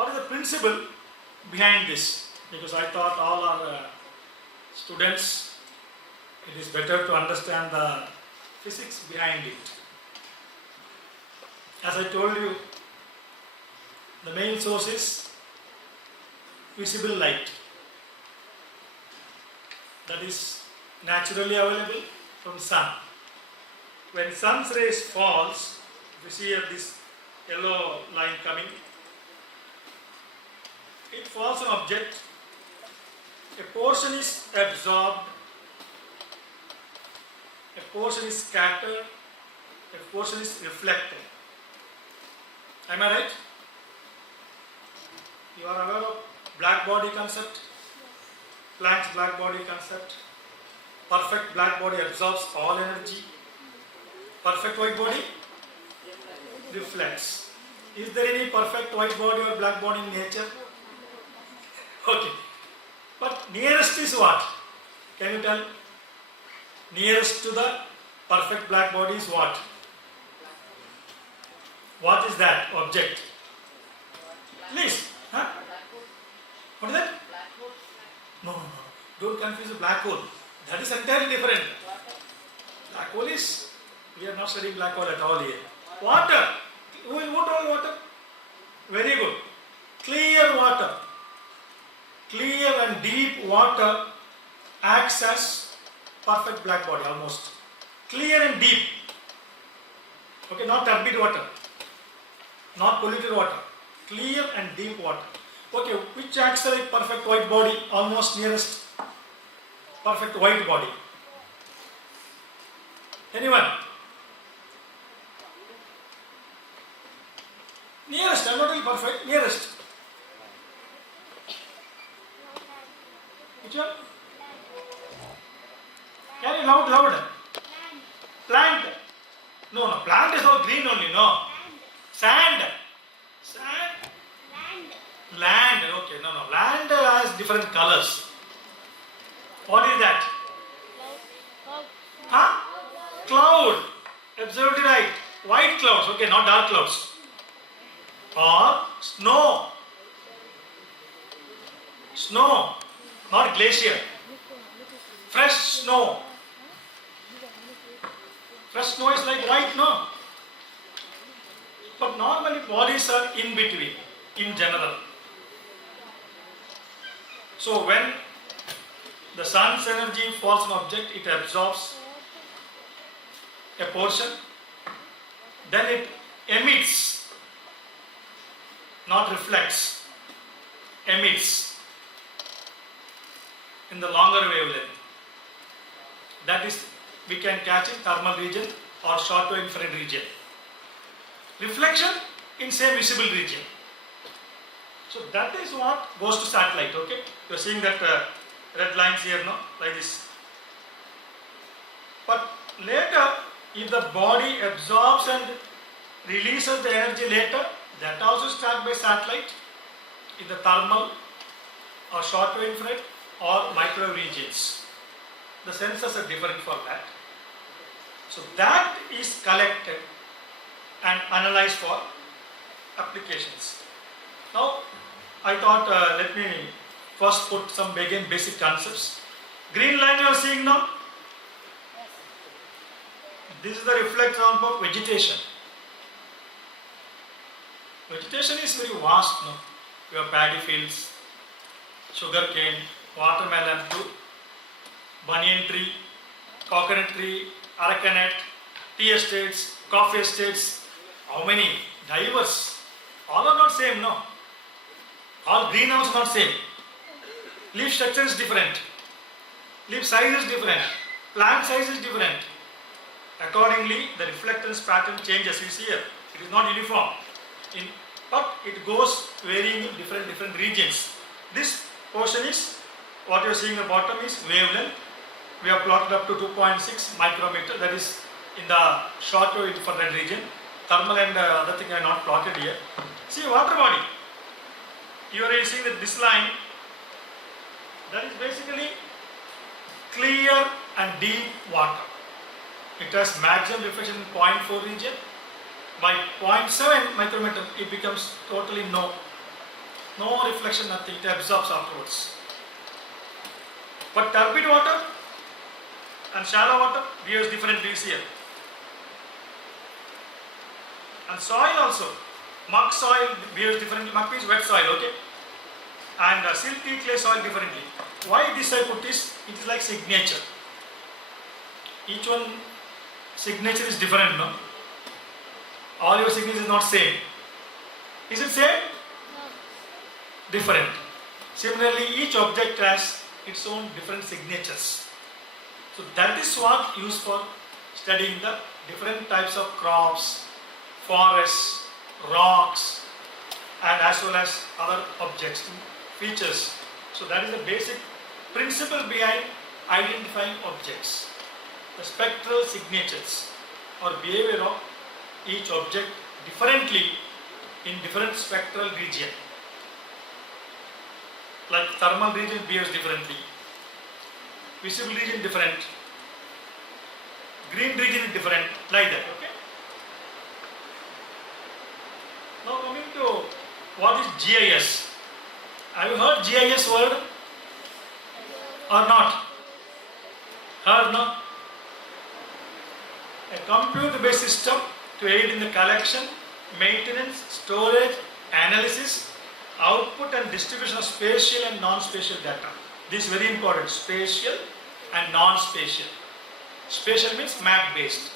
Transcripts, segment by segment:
What is the principle behind this? Because I thought all our students, it is better to understand the physics behind it. As I told you, the main source is visible light. That is naturally available from sun. When sun's rays falls, you see here this yellow line coming, it falls on object, a portion is absorbed, a portion is scattered, a portion is reflected. Am I right? You are aware of black body concept? Planck's black body concept. Perfect black body absorbs all energy. Perfect white body reflects. Is there any perfect white body or black body in nature? Okay. But nearest is what? Can you tell? Nearest to the perfect black body is what? What is that object? Please. Huh? What is that? No. Don't confuse the black hole. That is entirely different. Black hole is, we are not studying black hole at all here. Water. Who will vote all water? Very good. Clear water. Clear and deep water acts as perfect black body almost. Clear and deep. Okay, not turbid water. Not polluted water. Clear and deep water. Okay, which acts like perfect white body? Almost nearest perfect white body. Anyone? Nearest, I'm not really perfect. Nearest. Which one? Can you louder? Plant. No, plant is all green only, no. Sand. Land. Okay, no. Land has different colors. What is that? Huh? Cloud. Absolutely right. White clouds. Okay, not dark clouds. Or snow. Snow. Not glacier. Fresh snow. Fresh snow is like white, no? But normally bodies are in between, in general. So when the sun's energy falls on object, it absorbs a portion, then it emits, not reflects, emits in the longer wavelength. That is, we can catch in thermal region or short wave infrared region. Reflection in same visible region. So that is what goes to satellite, okay? You are seeing that red lines here, no? Like this. But later, if the body absorbs and releases the energy later, that also is tracked by satellite in the thermal or short wave infrared or microwave regions. The sensors are different for that. So that is collected and analyzed for applications. Now, I thought let me first put some basic concepts. Green line you are seeing now. This is the reflection of vegetation. Vegetation is very vast, no? You have paddy fields, sugar cane, watermelon, banyan tree, coconut tree, arecanut, tea estates, coffee estates. How many? Diverse. All are not same, no? All greenhouse not same. Leaf structure is different. Leaf size is different. Plant size is different. Accordingly, the reflectance pattern changes. You see here, it is not uniform. But it goes varying in different regions. This portion is, what you are seeing at the bottom is wavelength. We have plotted up to 2.6 micrometer. That is in the short wave infrared region. Thermal and other thing I not plotted here. See, water body. You are seeing that this line, that is basically clear and deep water. It has maximum reflection in 0.4 region. By 0.7 micrometer, it becomes totally no. No reflection, nothing. It absorbs afterwards. But turbid water and shallow water behaves differently here. And soil also. Muck soil behaves differently. Muck means wet soil, okay? And silty clay soil differently. Why this I put is, it is like signature. Each one signature is different, no? All your signature is not same. Is it same? No. Different. Similarly, each object has its own different signatures. So that is what used for studying the different types of crops, forests, rocks, and as well as other objects, features. So that is the basic principle behind identifying objects. The spectral signatures or behavior of each object differently in different spectral region. Like thermal region behaves differently, visible region different, green region is different, like that, okay? Now coming to what is GIS. Have you heard GIS word or not? Heard, no? A computer-based system to aid in the collection, maintenance, storage, analysis, output and distribution of spatial and non-spatial data. This is very important, spatial and non-spatial. Spatial means map-based.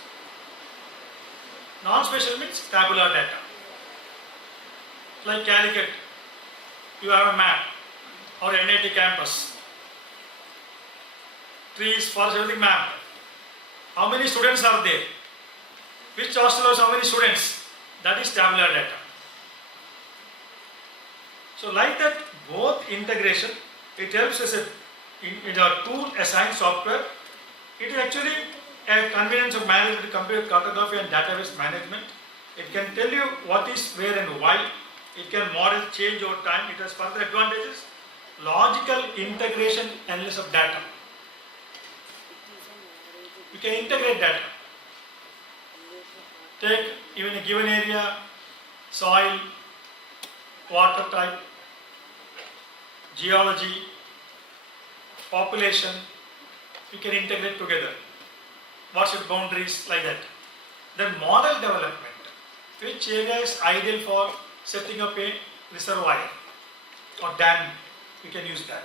Non-spatial means tabular data. Like Calicut, you have a map, or NIT campus. Trees, forests, everything mapped. How many students are there? Which hostel has how many students? That is tabular data. So like that, both integration, it helps us in our tool assigned software. It is actually a convenience of management, computer cartography and database management. It can tell you what is where and why. It can model change over time. It has further advantages. Logical integration analysis of data. You can integrate data. Take even a given area, soil, water type, geology, population, you can integrate together. What's its boundaries, like that. Then model development. Which area is ideal for setting up a reservoir or dam, we can use that.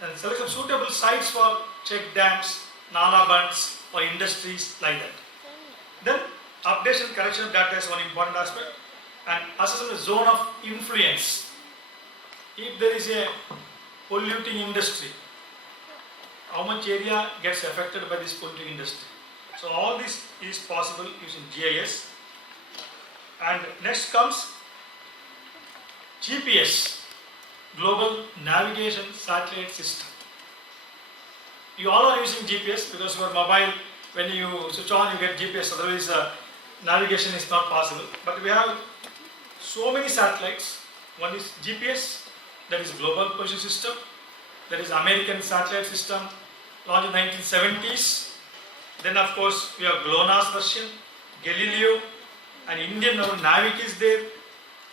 Then select some suitable sites for check dams, nala bunds or industries, like that. Then updation and collection of data is one important aspect, and assess the zone of influence. If there is a polluting industry, how much area gets affected by this polluting industry. So all this is possible using GIS. And next comes GPS, Global Navigation Satellite System. You all are using GPS because your mobile, when you switch on, you get GPS, otherwise navigation is not possible. But we have so many satellites. One is GPS, that is Global Position System, that is American Satellite System, launched in 1970s. Then of course we have GLONASS version, Galileo, and Indian Navig is there,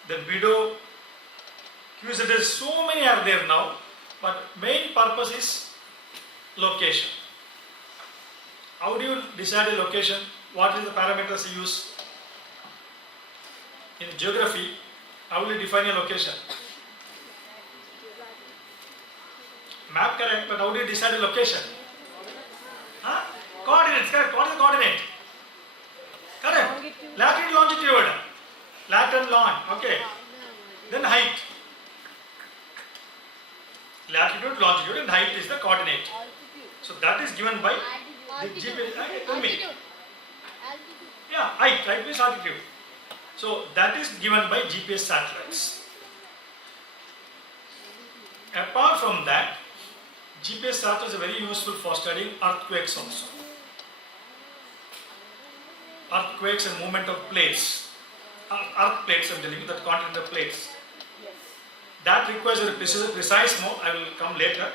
then Vido, QZS, so many are there now, but main purpose is location. How do you decide a location? What is the parameters you use? In geography, how will you define a location? Map correct, but how do you decide a location? Huh? Coordinates, correct. What is the coordinate? Correct. Latitude, longitude. Lat and long, okay. Then height. Latitude, longitude and height is the coordinate. So that is given by the GPS. Tell me. Yeah, height means altitude. So that is given by GPS satellites. Apart from that, GPS satellites are very useful for studying earthquakes also. Earthquakes and movement of plates. Earth plates, I am telling you, that contain the plates. That requires a precise mode. I will come later.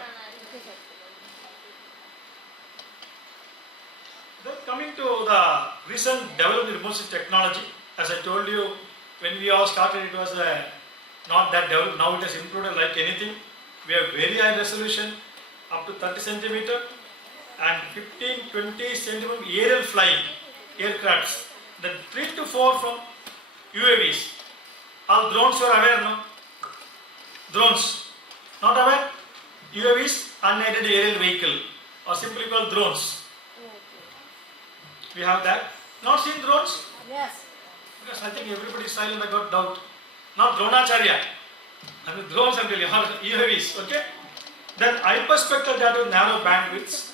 Then coming to the recent development in remote technology, as I told you, when we all started, it was not that developed. Now it has improved like anything. We have very high resolution up to 30 centimeter and 15-20 centimeter aerial flying aircrafts. Then 3 to 4 from UAVs. All drones are aware now. Drones. Not aware? UAVs, unaided aerial vehicle, or simply called drones. We have that. Not seen drones? Yes. Because I think everybody is silent, I got doubt. Not Dronacharya. I mean drones I'm telling you, or UAVs, okay? Then hyperspectral data with narrow bandwidths.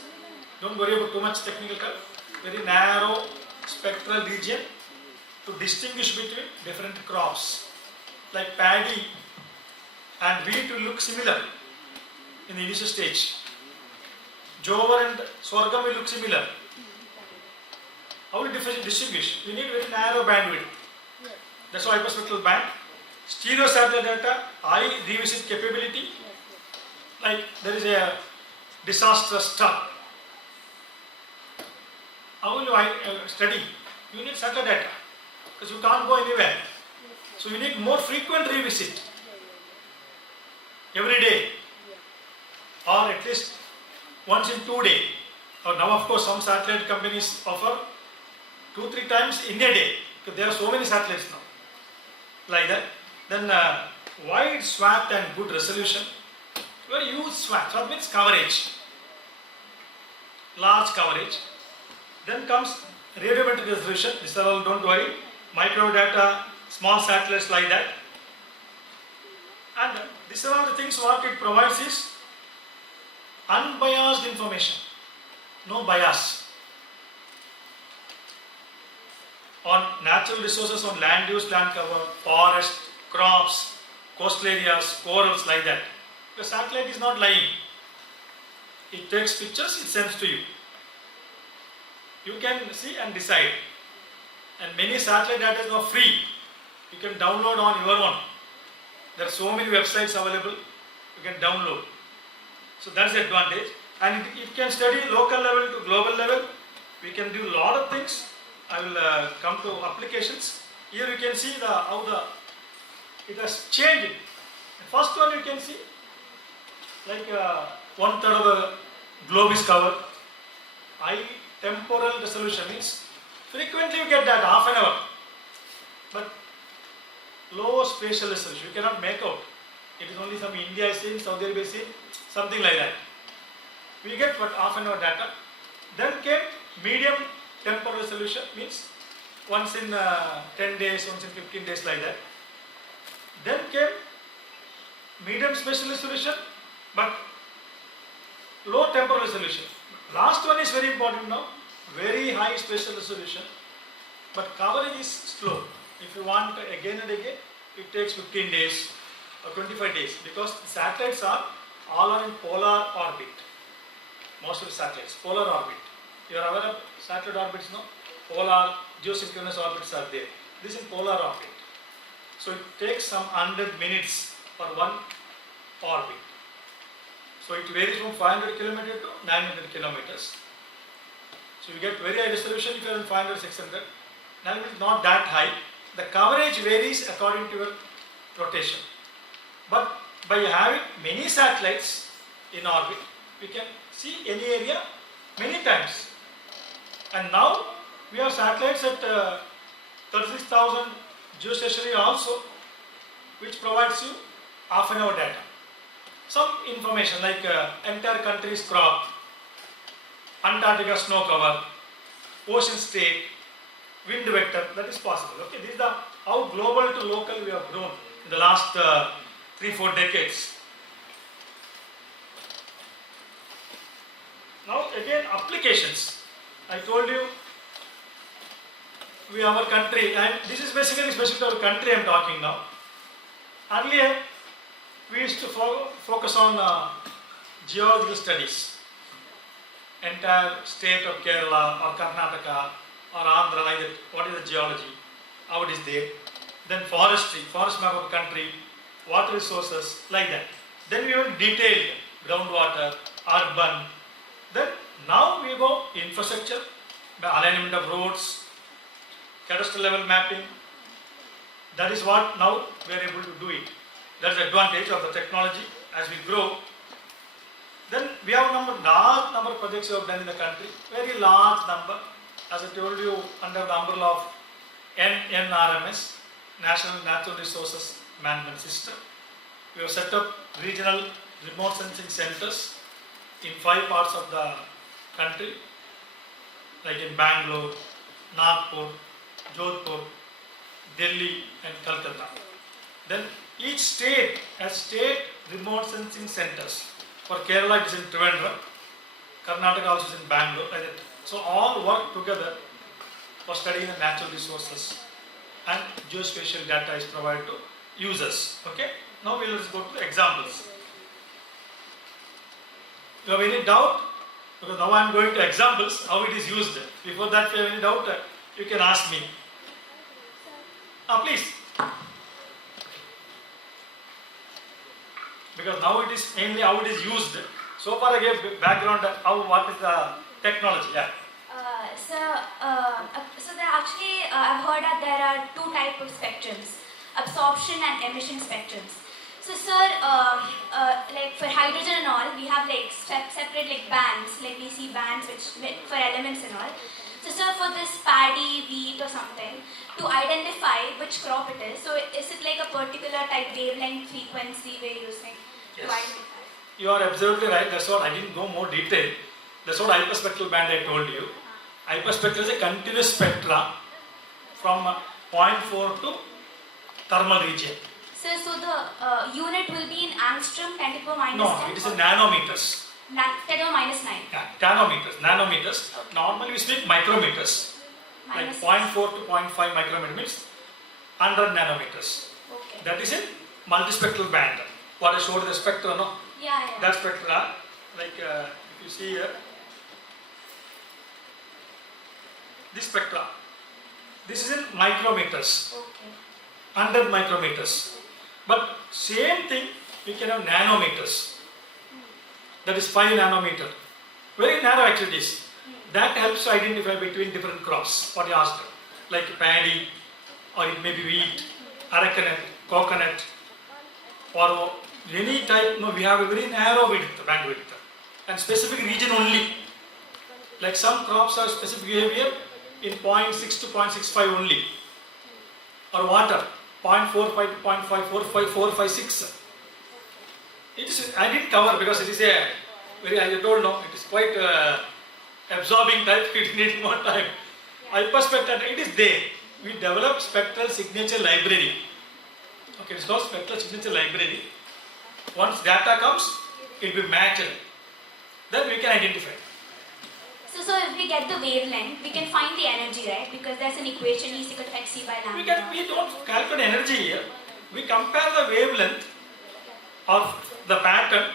Don't worry about too much technical curve. Very narrow spectral region to distinguish between different crops. Like paddy and wheat will look similar in the initial stage. Jowar and sorghum will look similar. How will you distinguish? We need very narrow bandwidth. Yes. That's why hyperspectral band. Stereo satellite data, high revisit capability. Like there is a disaster stuff. How will you study? You need satellite data because you can't go anywhere. So you need more frequent revisit every day, or at least once in 2 days. Or now, of course, some satellite companies offer 2-3 times in a day because there are so many satellites now. Like that. Then wide swath and good resolution. Very huge swath. Swath means coverage. Large coverage. Then comes radiometric resolution. These are all, don't worry. Micro data, small satellites like that. And these are all the things what it provides is unbiased information. No bias. On natural resources, on land use, land cover, forest, crops, coastal areas, corals, like that. The satellite is not lying. It takes pictures, it sends to you. You can see and decide. And many satellite data is now free. You can download on your own. There are so many websites available. You can download. So that's the advantage. And it can study local level to global level. We can do a lot of things. I will come to applications. Here you can see how it has changed. The first one you can see, like 1/3 of the globe is covered. High temporal resolution means frequently you get that half an hour, but low spatial resolution you cannot make out. It is only some India is seen, Saudi Arabia is seen, something like that. We get what half an hour data. Then came medium temporal resolution, means once in 10 days, once in 15 days, like that. Then came medium spatial resolution, but low temporal resolution. Last one is very important now, very high spatial resolution, but coverage is slow. If you want again and again, it takes 15 days or 25 days because the satellites are all are in polar orbit. Most of the satellites, polar orbit. You are aware of satellite orbits now? Polar, geosynchronous orbits are there. This is in polar orbit. So it takes some 100 minutes for one orbit. So it varies from 500 km to 900 kilometers. So you get very high resolution if you are in 500, 600. Now it is not that high. The coverage varies according to your rotation. But by having many satellites in orbit, we can see any area many times. And now we have satellites at 36,000 geostationary also, which provides you half an hour data. Some information like entire country's crop, Antarctica snow cover, ocean state, wind vector, that is possible. Okay, this is how global to local we have grown in the last 3-4 decades. Now again applications. I told you we our country, and this is basically specific to our country I am talking now. Earlier we used to focus on geological studies. Entire state of Kerala or Karnataka or Andhra, like that, what is the geology, how it is there. Then forestry, forest map of the country, water resources, like that. Then we have detailed groundwater, urban. Then now we go infrastructure, the alignment of roads, cadastral level mapping. That is what now we are able to do it. That's the advantage of the technology as we grow. Then we have large number of projects we have done in the country, very large number. As I told you, under the umbrella of NRMS, National Natural Resources Management System. We have set up regional remote sensing centers in 5 parts of the country, like in Bangalore, Nagpur, Jodhpur, Delhi and Calcutta. Then each state has state remote sensing centers. For Kerala it is in Trivandrum, Karnataka also is in Bangalore. So all work together for studying the natural resources, and geospatial data is provided to users. Okay? Now we will go to the examples. You have any doubt? Because now I am going to examples, how it is used. Before that, if you have any doubt, you can ask me. Please. Because now it is mainly how it is used. So far I gave background what is the technology. Yeah. So there actually, I've heard that there are 2 types of spectrums, absorption and emission spectrums. So sir, like for hydrogen and all, we have like separate like bands, like we see bands which for elements and all. So sir, for this paddy, wheat or something, to identify which crop it is, so is it like a particular type wavelength frequency we're using to identify? You are absolutely right. That's what I didn't go more detail. That's what hyperspectral band I told you. Hyperspectral is a continuous spectra from 0.4 to thermal region. So the unit will be in angstrom, 10 to the power minus 10? No, it is in nanometers. 10 to the power minus 9? Yeah, nanometers. Okay. Normally we speak micrometers. Minus like 0.4 to 0.5 micrometer means 100 nanometers. Okay. That is in multispectral band. What I showed the spectra, no? Yeah. That spectra, like if you see here, this spectra, this is in micrometers. Okay. 100 micrometers. But same thing, we can have nanometers. That is 5 nanometer. Very narrow actually is. That helps to identify between different crops. What you asked, like paddy, or it may be wheat, arecanut, coconut, or any type. No, we have a very narrow bandwidth, and specific region only. Like some crops have specific behavior in 0.6 to 0.65 only, or water 0.45 to 0.545456. It is, I didn't cover because it is a very, as I told, no, it is quite absorbing type. It needs more time. Hyperspectral, it is there. We develop spectral signature library. Okay, it's called spectral signature library. Once data comes, it will be matched. Then we can identify. So if we get the wavelength, we can find the energy, right? Because there's an equation, E is equal to hc by lambda. We don't calculate energy here. We compare the wavelength of the pattern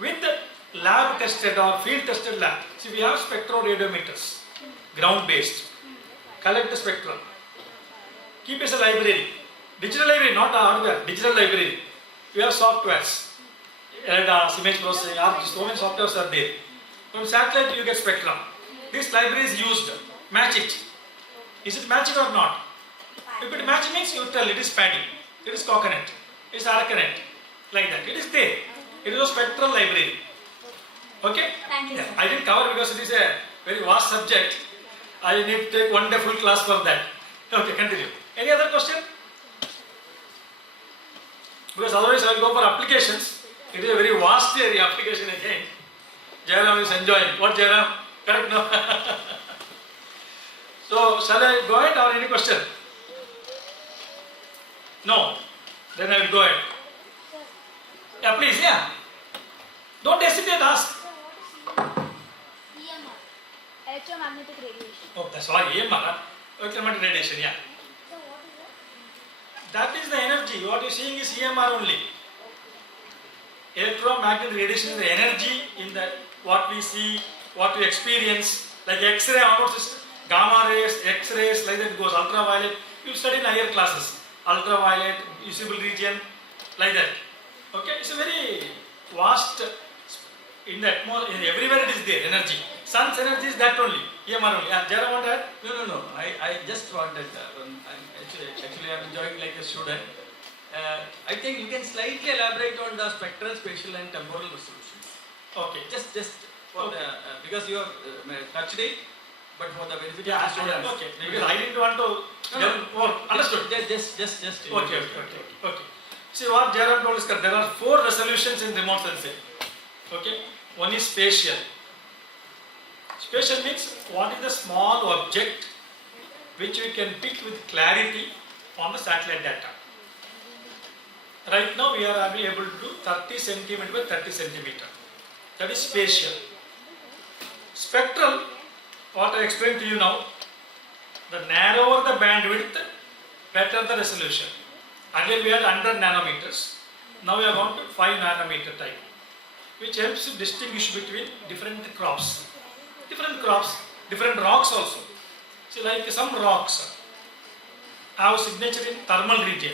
with the lab tested or field tested lab. See, we have spectroradiometers, ground based. Collect the spectrum. Keep as a library. Digital library, not hardware, digital library. We have softwares. Image processing, so many softwares are there. From satellite you get spectrum. This library is used. Match it. Is it matching or not? If it matching means you tell it is paddy, it is coconut, it is arecanut, like that. It is there. It is a spectral library. Okay? Thank you, sir. I didn't cover because it is a very vast subject. I need to take one day full class for that. Okay, continue. Any other question? Because otherwise I will go for applications. It is a very vast area, application again. Jairam is enjoying. What Jairam? Correct? No? So, shall I go ahead or any question? No? Then I will go ahead. Yeah, please, yeah. Don't hesitate, ask. EMR, electromagnetic radiation. Oh, that's why EMR, electromagnetic radiation, yeah. So what is it? That is the energy. What you are seeing is EMR only. Electromagnetic radiation is the energy in the what we see, what we experience, like X-ray, almost gamma rays, X-rays, like that goes, ultraviolet. You study in higher classes, ultraviolet, visible region, like that. Okay, it's a very vast, in the atmosphere, everywhere it is there, energy. Sun's energy is that only, EMR only. Jara want to add? No. I just wanted, actually I'm enjoying like a student. I think you can slightly elaborate on the spectral, spatial and temporal resolutions. Okay. Just for Okay. the, because you have touched it, but for the benefit Yeah, of the students. okay. Because I didn't want to. No, more. Understood. Just. Okay. See what Jairam told is that there are 4 resolutions in remote sensing. Okay. One is spatial. Spatial means what is the small object which we can pick with clarity on the satellite data. Right now we are able to do 30 centimeter by 30 centimeter. That is spatial. Spectral, what I explained to you now, the narrower the bandwidth, better the resolution. Earlier we had 100 nanometers. Now we are going to 5 nanometer type, which helps to distinguish between different crops. Different rocks also. See, like some rocks have signature in thermal region,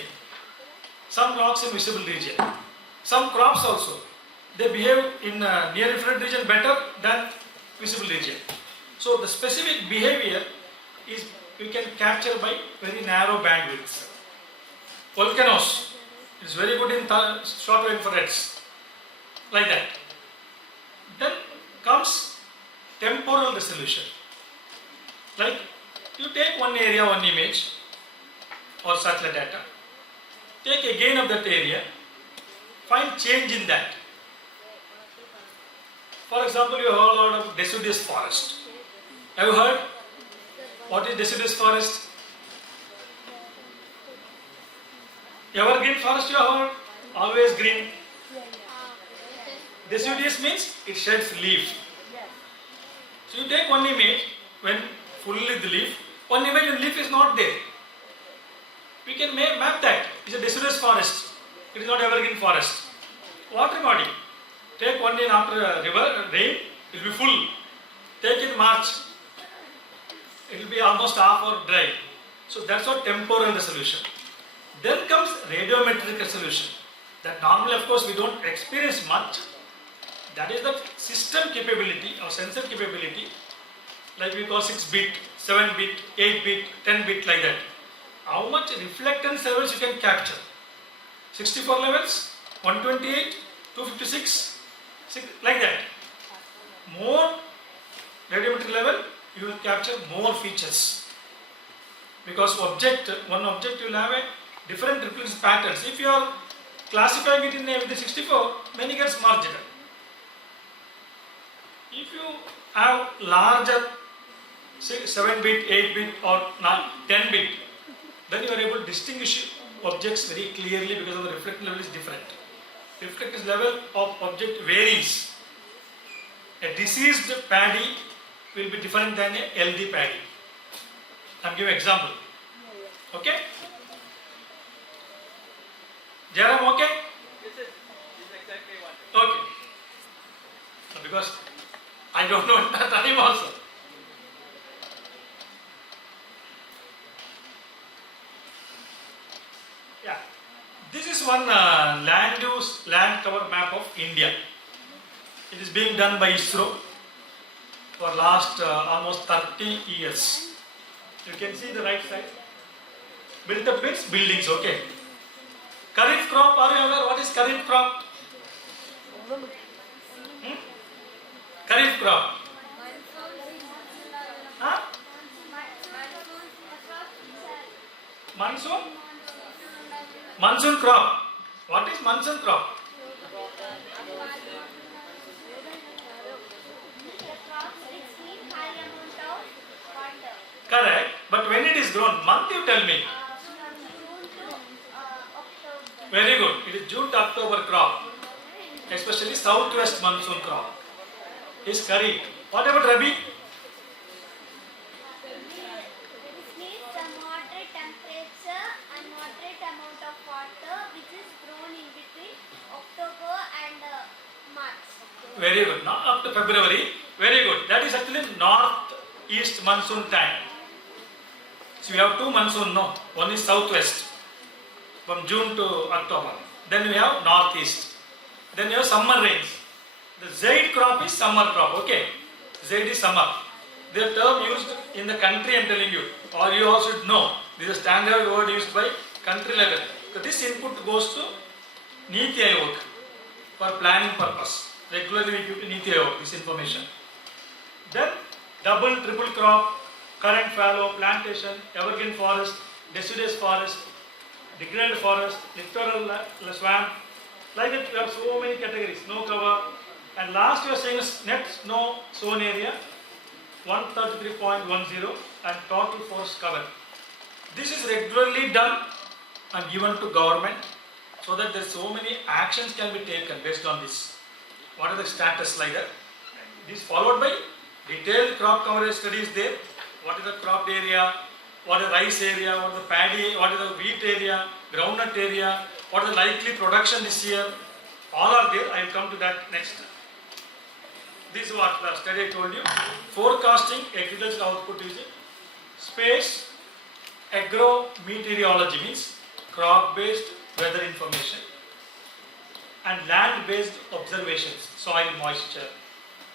some rocks in visible region. Some crops also, they behave in near infrared region better than visible region. So the specific behavior is we can capture by very narrow bandwidths. Volcanoes is very good in short wave infrareds, like that. Then comes temporal resolution. Like you take one area, one image or satellite data, take a gain of that area, find change in that. For example, you have heard of deciduous forest. Have you heard what is deciduous forest? Evergreen forest you have heard? Always green. Deciduous means it sheds leaf. So you take one image when fully the leaf, one image when leaf is not there. We can map that. It's a deciduous forest. It is not evergreen forest. Water body. Take one in after river, rain, it will be full. Take in March, it will be almost half or dry. So that's what temporal resolution. Then comes radiometric resolution. That normally of course we don't experience much. That is the system capability or sensor capability, like we call 6-bit, 7-bit, 8-bit, 10-bit, like that. How much reflectance levels you can capture? 64 levels, 128, 256, like that. More radiometric level, you will capture more features. Because one object will have a different reflection patterns. If you are classifying it with the 64, many gets merged. If you have larger 7-bit, 8-bit or 10-bit, then you are able to distinguish objects very clearly because of the reflectance level is different. Reflectance level of object varies. A diseased paddy will be different than a healthy paddy. I am giving an example. Okay? Jairam, okay? This is exactly what. Okay. Because I don't know the time also. Yeah. This is one land cover map of India. It is being done by ISRO for last almost 30 years. You can see the right side. Built up means buildings, okay. Kharif crop, are you aware what is Kharif crop? Kharif crop. Huh? Monsoon? Monsoon crop. What is monsoon crop? Correct. But when it is grown, month you tell me. Very good. It is June to October crop. Especially southwest monsoon crop. Is Kharif. What about Rabi? Needs a moderate temperature and moderate amount of water, which is grown in between October and March. Very good. Not up to February. Very good. That is actually north-east monsoon time. So we have two monsoon, no. One is southwest from June to October. Then we have northeast. Then you have summer rains. The Zaid crop is summer crop, okay. Zaid is summer. The term used in the country I am telling you, or you all should know. This is a standard word used by country level. So this input goes to NIT Calicut for planning purpose. Regularly we give to NIT Calicut this information. Then double, triple crop, current fallow, plantation, evergreen forest, deciduous forest, degraded forest, littoral swamp. Like that we have so many categories, snow cover. And last we are saying is net snow sown area 133.10 and total forest cover. This is regularly done and given to government so that there are so many actions can be taken based on this. What are the status like that? This followed by detailed crop coverage studies there. What is the crop area? What is the rice area? What is the paddy? What is the wheat area? Groundnut area? What is the likely production this year? All are there. I will come to that next. This is what the study I told you. Forecasting agricultural output is space agro-meteorology means crop-based weather information and land-based observations, soil moisture,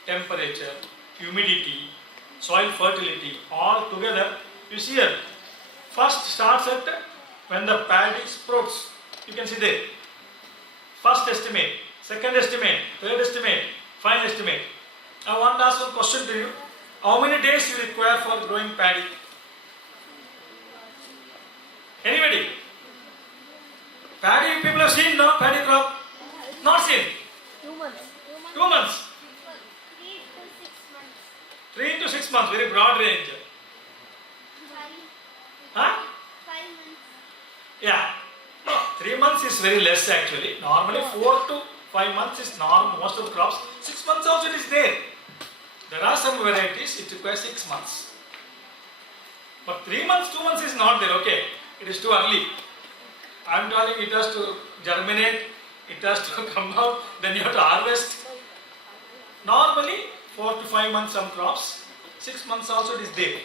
temperature, humidity, soil fertility, all together. You see here, first starts at when the paddy sprouts. You can see there. First estimate, second estimate, third estimate, final estimate. I want to ask one question to you. How many days you require for growing paddy? Anybody? Paddy people have seen, no? Paddy crop? Not seen. 2 months. 2 months. 3 to 6 months. 3 to 6 months, very broad range. 5 Huh? months. Yeah. No, 3 months is very less actually. Normally 4 to 5 months is normal, most of the crops. 6 months also it is there. There are some varieties, it requires 6 months. But 3 months, 2 months is not there, okay. It is too early. I am telling it has to germinate, it has to come out, then you have to harvest. Normally 4 to 5 months some crops, 6 months also it is there.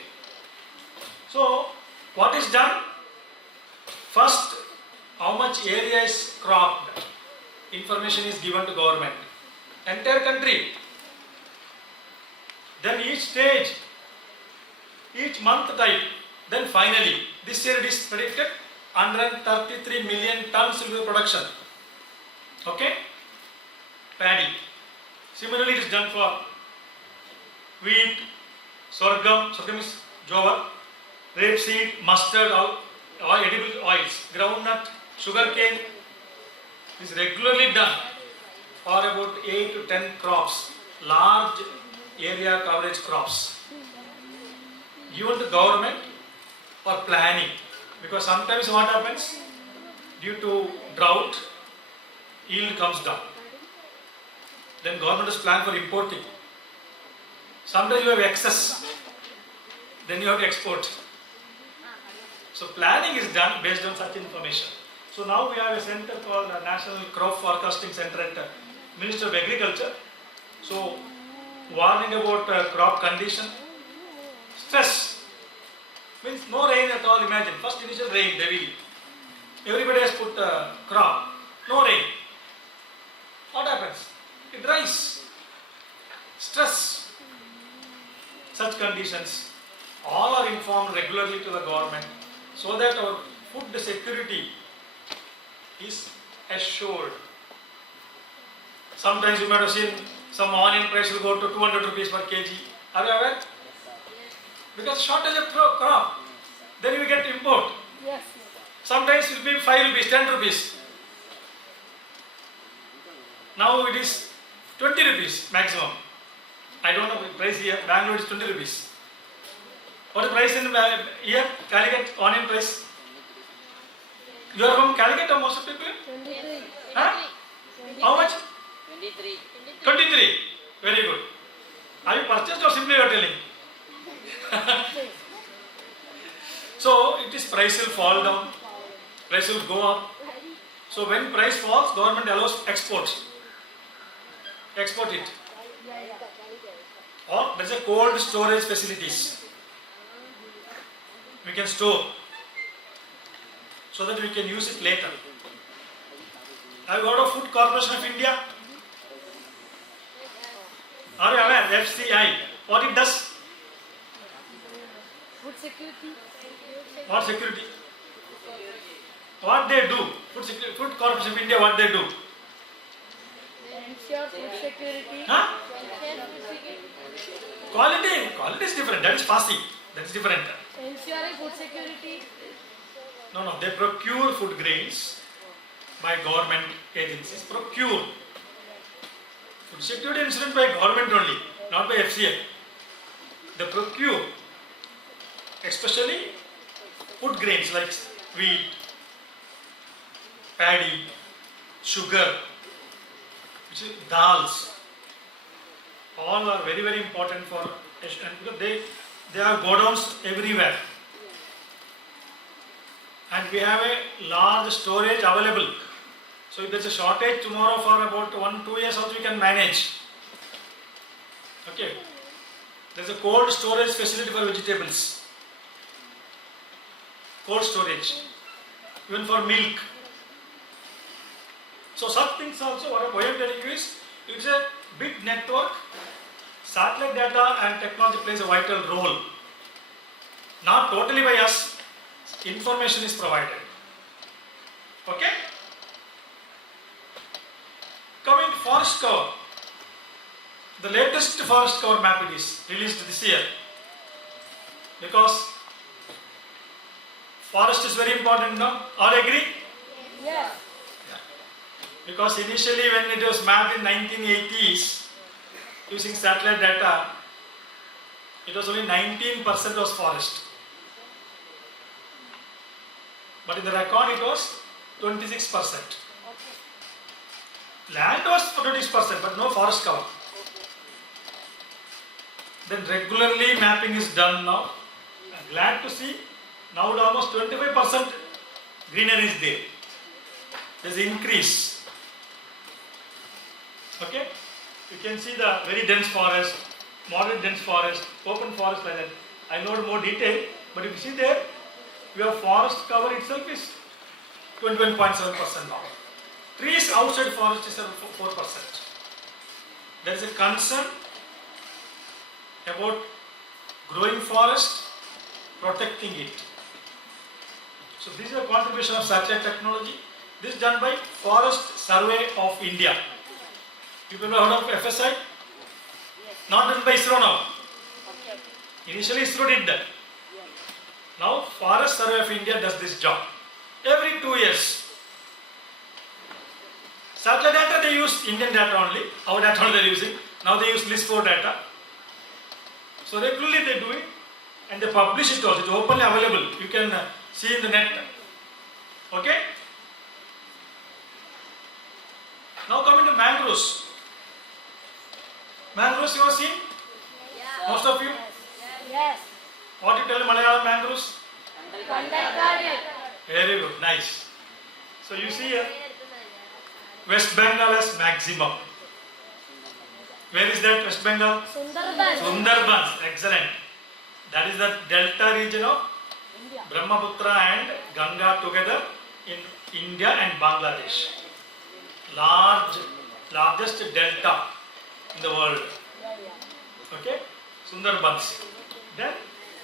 So what is done? First, how much area is cropped? Information is given to government. Entire country. Then each stage, each month type. Then finally, this year it is predicted 133 million tons will be production. Okay? Paddy. Similarly, it is done for wheat, sorghum is jowar, rapeseed, mustard, all edible oils, groundnut, sugarcane. Is regularly done for about 8 to 10 crops, large area coverage crops. Given to government for planning, because sometimes what happens due to drought, yield comes down. Then government has planned for importing. Sometimes you have excess, then you have to export. So planning is done based on such information. So now we have a center called the National Crop Forecasting Center at Ministry of Agriculture. So warning about crop condition, stress means no rain at all. Imagine first initial rain heavily. Everybody has put crop, no rain. What happens? It dries. Stress. Such conditions all are informed regularly to the government so that our food security is assured. Sometimes you might have seen some onion price will go to 200 rupees per kg. Are you aware? Because shortage of crop. Then you get import. Yes. Sometimes it will be 5 rupees, 10 rupees. Now it is 20 rupees maximum. I don't know the price here. Bangalore is 20 rupees. What is the price in here? Calicut onion price? You are from Calicut or most of people? 23. Huh? How much? 23. 23. Very good. Have you purchased or simply you are telling? So it is price will fall down, price will go up. So when price falls, government allows exports. Export it. Or there is a cold storage facilities. We can store so that we can use it later. Have you heard of Food Corporation of India? Are you aware? FCI. What it does? Food security. What security? What they do? Food Corporation of India, what they do? Ensure food security. Huh? Ensure food security. Quality is different. That is fussy. That is different. Ensuring food security. No, they procure food grains by government agencies. Procure. Food security insurance by government only, not by FCA. They procure, especially food grains like wheat, paddy, sugar, which is dals. All are very, very important for, and because they have godowns everywhere. And we have a large storage available. So if there is a shortage tomorrow for about 1-2 years also we can manage. Okay. There is a cold storage facility for vegetables. Cold storage. Even for milk. So such things also, what I am telling you is, it's a big network. Satellite data and technology plays a vital role. Not totally by us. Information is provided. Okay? Coming to forest cover. The latest forest cover map is released this year. Because forest is very important now. All agree? Yes. Because initially when it was mapped in 1980s using satellite data, it was only 19% was forest. But in the record it was 26%. Land was 26%, but no forest cover. Then regularly mapping is done now. I'm glad to see now almost 25% greenery is there. There's an increase. Okay? You can see the very dense forest, moderate dense forest, open forest like that. I know more detail, but if you see there, your forest cover itself is 21.7% now. Trees outside forest is 4%. There is a concern about growing forest, protecting it. So this is a contribution of satellite technology. This is done by Forest Survey of India. People have heard of FSI? Not done by ISRO now. Initially ISRO did that. Now Forest Survey of India does this job. Every 2 years. Satellite data they use Indian data only. Our data only they are using. Now they use LIS4 data. So regularly they do it and they publish it also. It's openly available. You can see in the net. Okay? Now coming to mangroves. Mangroves you have seen? Yeah. Most of you? Yes. What you tell Malayalam mangroves? Kandakari. Very good, nice. So you see here, West Bengal has maximum. Where is that West Bengal? Sundarbans. Sundarbans, excellent. That is the delta region of India. Brahmaputra and Ganga together in India and Bangladesh. Largest delta in the world. Okay? Sundarbans. Then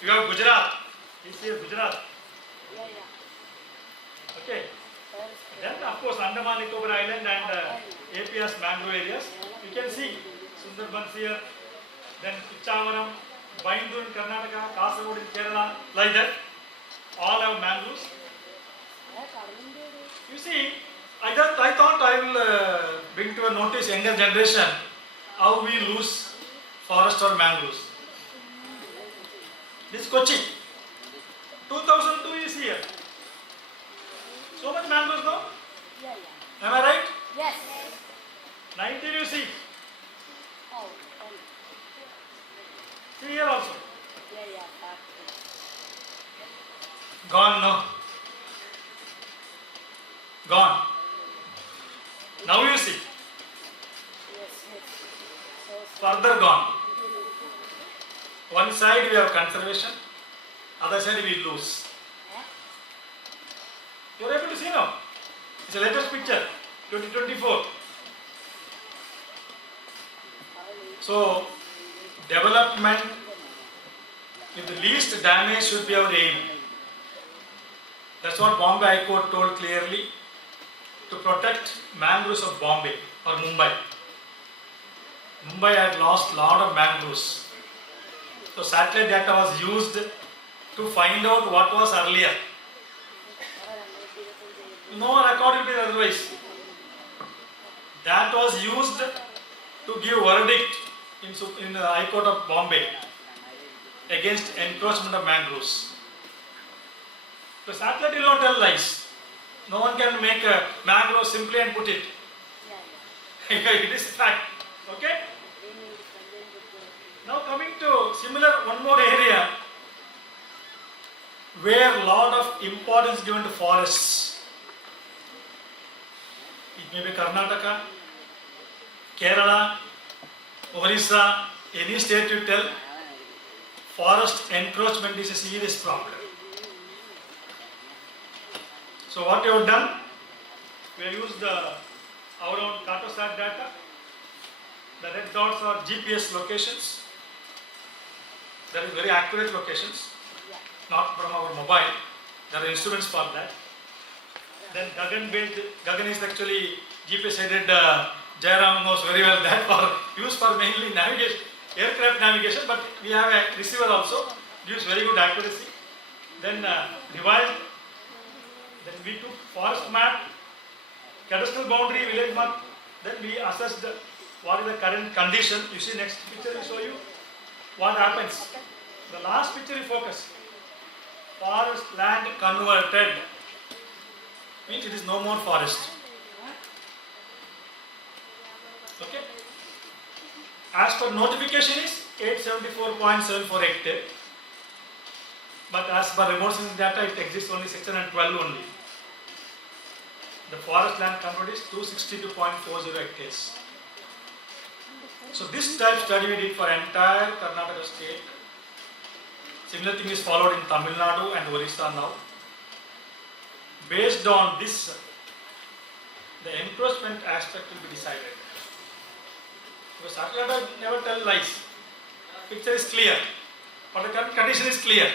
you have Gujarat. This is Gujarat. Okay. Then of course Andaman Nicobar Island and AP has mangrove areas. You can see Sundarbans here. Then Pichavaram, Baindu in Karnataka, Kasaragod in Kerala, like that. All have mangroves. You see, I thought I will bring to a notice younger generation how we lose forest or mangroves. This Kochi, 2002 is here. So much mangroves now. Am I right? Yes. 19 you see. See here also. Gone no. Gone. Now you see. Further gone. One side we have conservation, other side we lose. You are able to see now. It's the latest picture, 2024. So, development with the least damage should be our aim. That's what Bombay High Court told clearly, to protect mangroves of Bombay or Mumbai. Mumbai had lost lot of mangroves. So satellite data was used to find out what was earlier. No record will be otherwise. That was used to give verdict in the High Court of Bombay against encroachment of mangroves. The satellite will not tell lies. No one can make a mangrove simply and put it. It is fact. Okay? Now coming to similar one more area where lot of importance given to forests. It may be Karnataka, Kerala, Orissa, any state you tell, forest encroachment is a serious problem. So what you have done, we have used our own cartosat data. The red dots are GPS locations. That is very accurate locations, not from our mobile. There are instruments for that. Then Gagan is actually GPS headed. Jairam knows very well that for use for mainly navigation, aircraft navigation, but we have a receiver also, gives very good accuracy. Then revised. Then we took forest map, cadastral boundary, village map. Then we assessed what is the current condition. You see, next picture will show you what happens. The last picture you focus. Forest land converted. Means it is no more forest. Okay. As per notification is 874.74 hectare. But as per remote sensing data, it exists only 612 only. The forest land converted is 262.40 hectares. So this type study we did for entire Karnataka state. Similar thing is followed in Tamil Nadu and Orissa now. Based on this, the encroachment aspect will be decided. Because satellite never tell lies. Picture is clear, but the current condition is clear.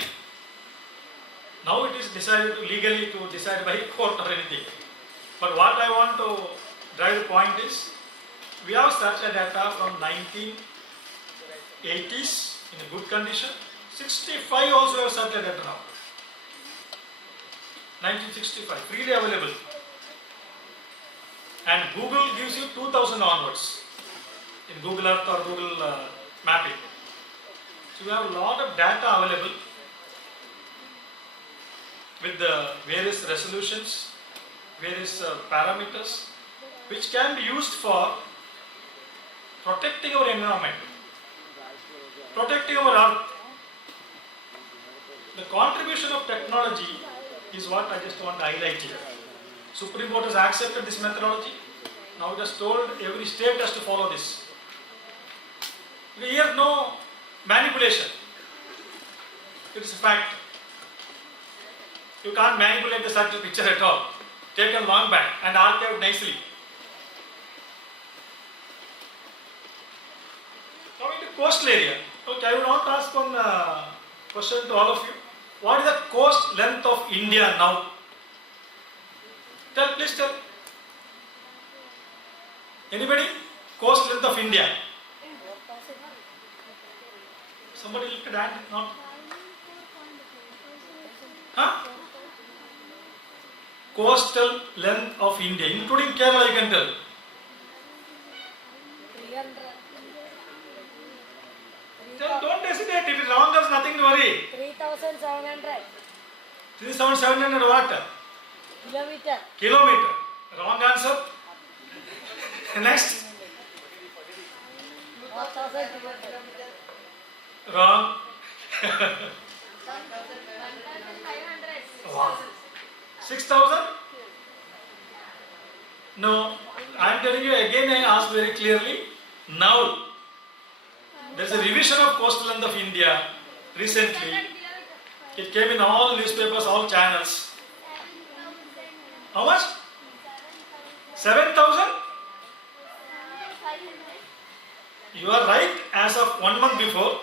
Now it is decided legally to decide by court or anything. But what I want to drive the point is, we have satellite data from 1980s in a good condition. 65 also have satellite data now. 1965, freely available. And Google gives you 2000 onwards in Google Earth or Google Mapping. So you have a lot of data available with the various resolutions, various parameters, which can be used for protecting our environment, protecting our earth. The contribution of technology is what I just want to highlight here. Supreme Court has accepted this methodology. Now it has told every state has to follow this. Here no manipulation. It is a fact. You can't manipulate the satellite picture at all. Taken long back and archived nicely. Coming to coastal area. Okay, I would want to ask one question to all of you. What is the coast length of India now? Please tell. Anybody? Coast length of India? Somebody look at that. Not. Huh? Coastal length of India, including Kerala, you can tell. 300. Don't hesitate. If it's wrong, there's nothing to worry. 3,700 3,700 what? kilometer. Kilometer. Wrong answer. Next. 4,000 kilometer. Wrong. 6,000? No. I am telling you again, I asked very clearly. Now, there is a revision of coastal length of India recently. It came in all newspapers, all channels. How much? 7,000? You are right. As of 1 month before,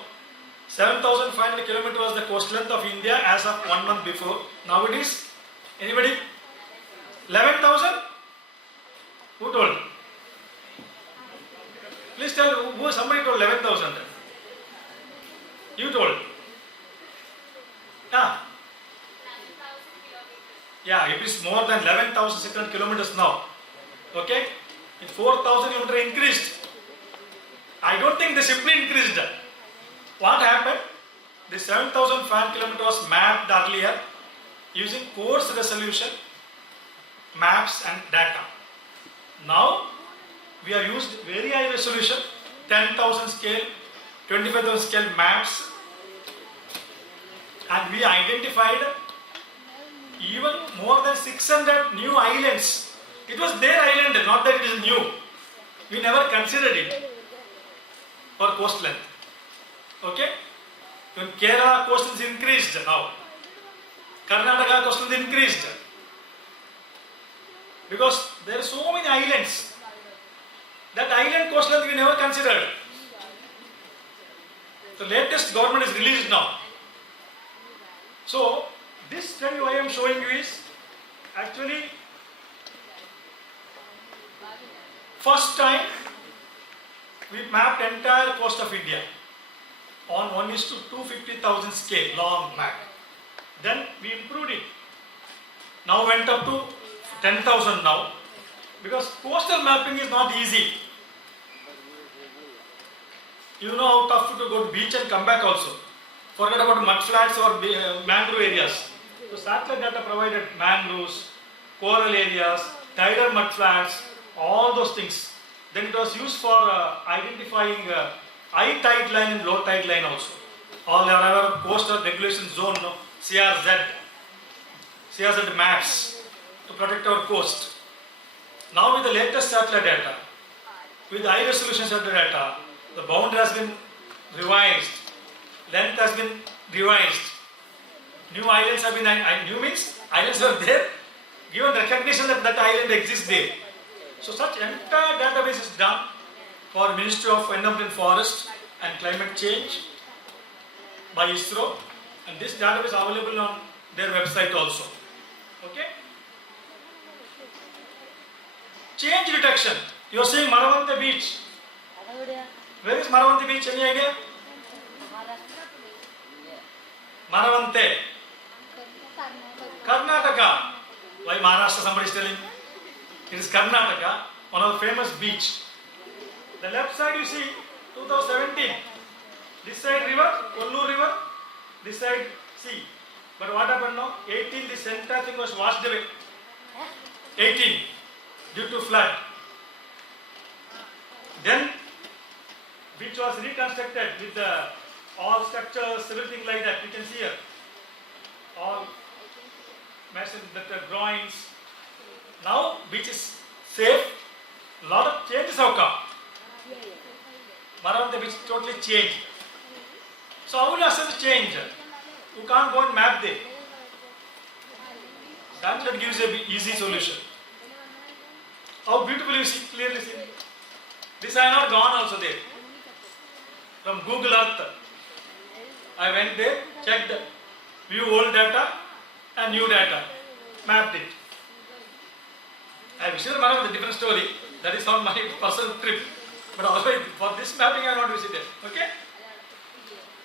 7,500 kilometers was the coast length of India as of 1 month before. Now it is Anybody? 11,000? Who told? Please tell who somebody told 11,000. You told. Yeah, it is more than 11,600 kilometers now. Okay? In 4,000 kilometers increased. I don't think they simply increased. What happened? The 7,500 kilometers was mapped earlier using coarse resolution maps and data. Now we have used very high resolution 10,000 scale, 25,000 scale maps, and we identified even more than 600 new islands. It was their island, not that it is new. We never considered it for coast length. Okay? When Kerala coast is increased now, Karnataka coast is increased, because there are so many islands. That island coast length we never considered. The latest government is released now. So this study I am showing you is actually first time we mapped entire coast of India on 1:250,000 scale, long map. Then we improved it. Now went up to 10,000 now, because coastal mapping is not easy. You know how tough to go to beach and come back also. Forget about mud flats or mangrove areas. So satellite data provided mangroves, coral areas, tidal mud flats, all those things. Then it was used for identifying high tide line and low tide line also. All our coastal regulation zone, no? CRZ maps to protect our coast. Now with the latest satellite data, with high resolution satellite data, the boundary has been revised, length has been revised, new islands have been, new means islands are there, given recognition that that island exists there. So such entire database is done for Ministry of Environment and Forest and Climate Change by ISRO, and this database is available on their website also. Okay? Change detection. You are seeing Maravante beach. Where is Maravante beach? Any idea? Maravante. Karnataka. Why Maharashtra? Somebody is telling. It is Karnataka, one of the famous beach. The left side you see 2017. This side river, Kollur river. This side sea. But what happened now? 18, this entire thing was washed away. 18, due to flood. Then, which was reconstructed with all structures, everything like that. You can see here. All mentioned that drawings. Now, beach is safe. A lot of changes have come. Maravante beach totally changed. So, how will you assess the change? You can't go and map there. That gives you an easy solution. How beautiful you see, clearly see. This I have not gone also there. From Google Earth, I went there, checked, view old data and new data, mapped it. I visited Maravante, different story. That is on my personal trip. But otherwise, for this mapping I have not visited. Okay?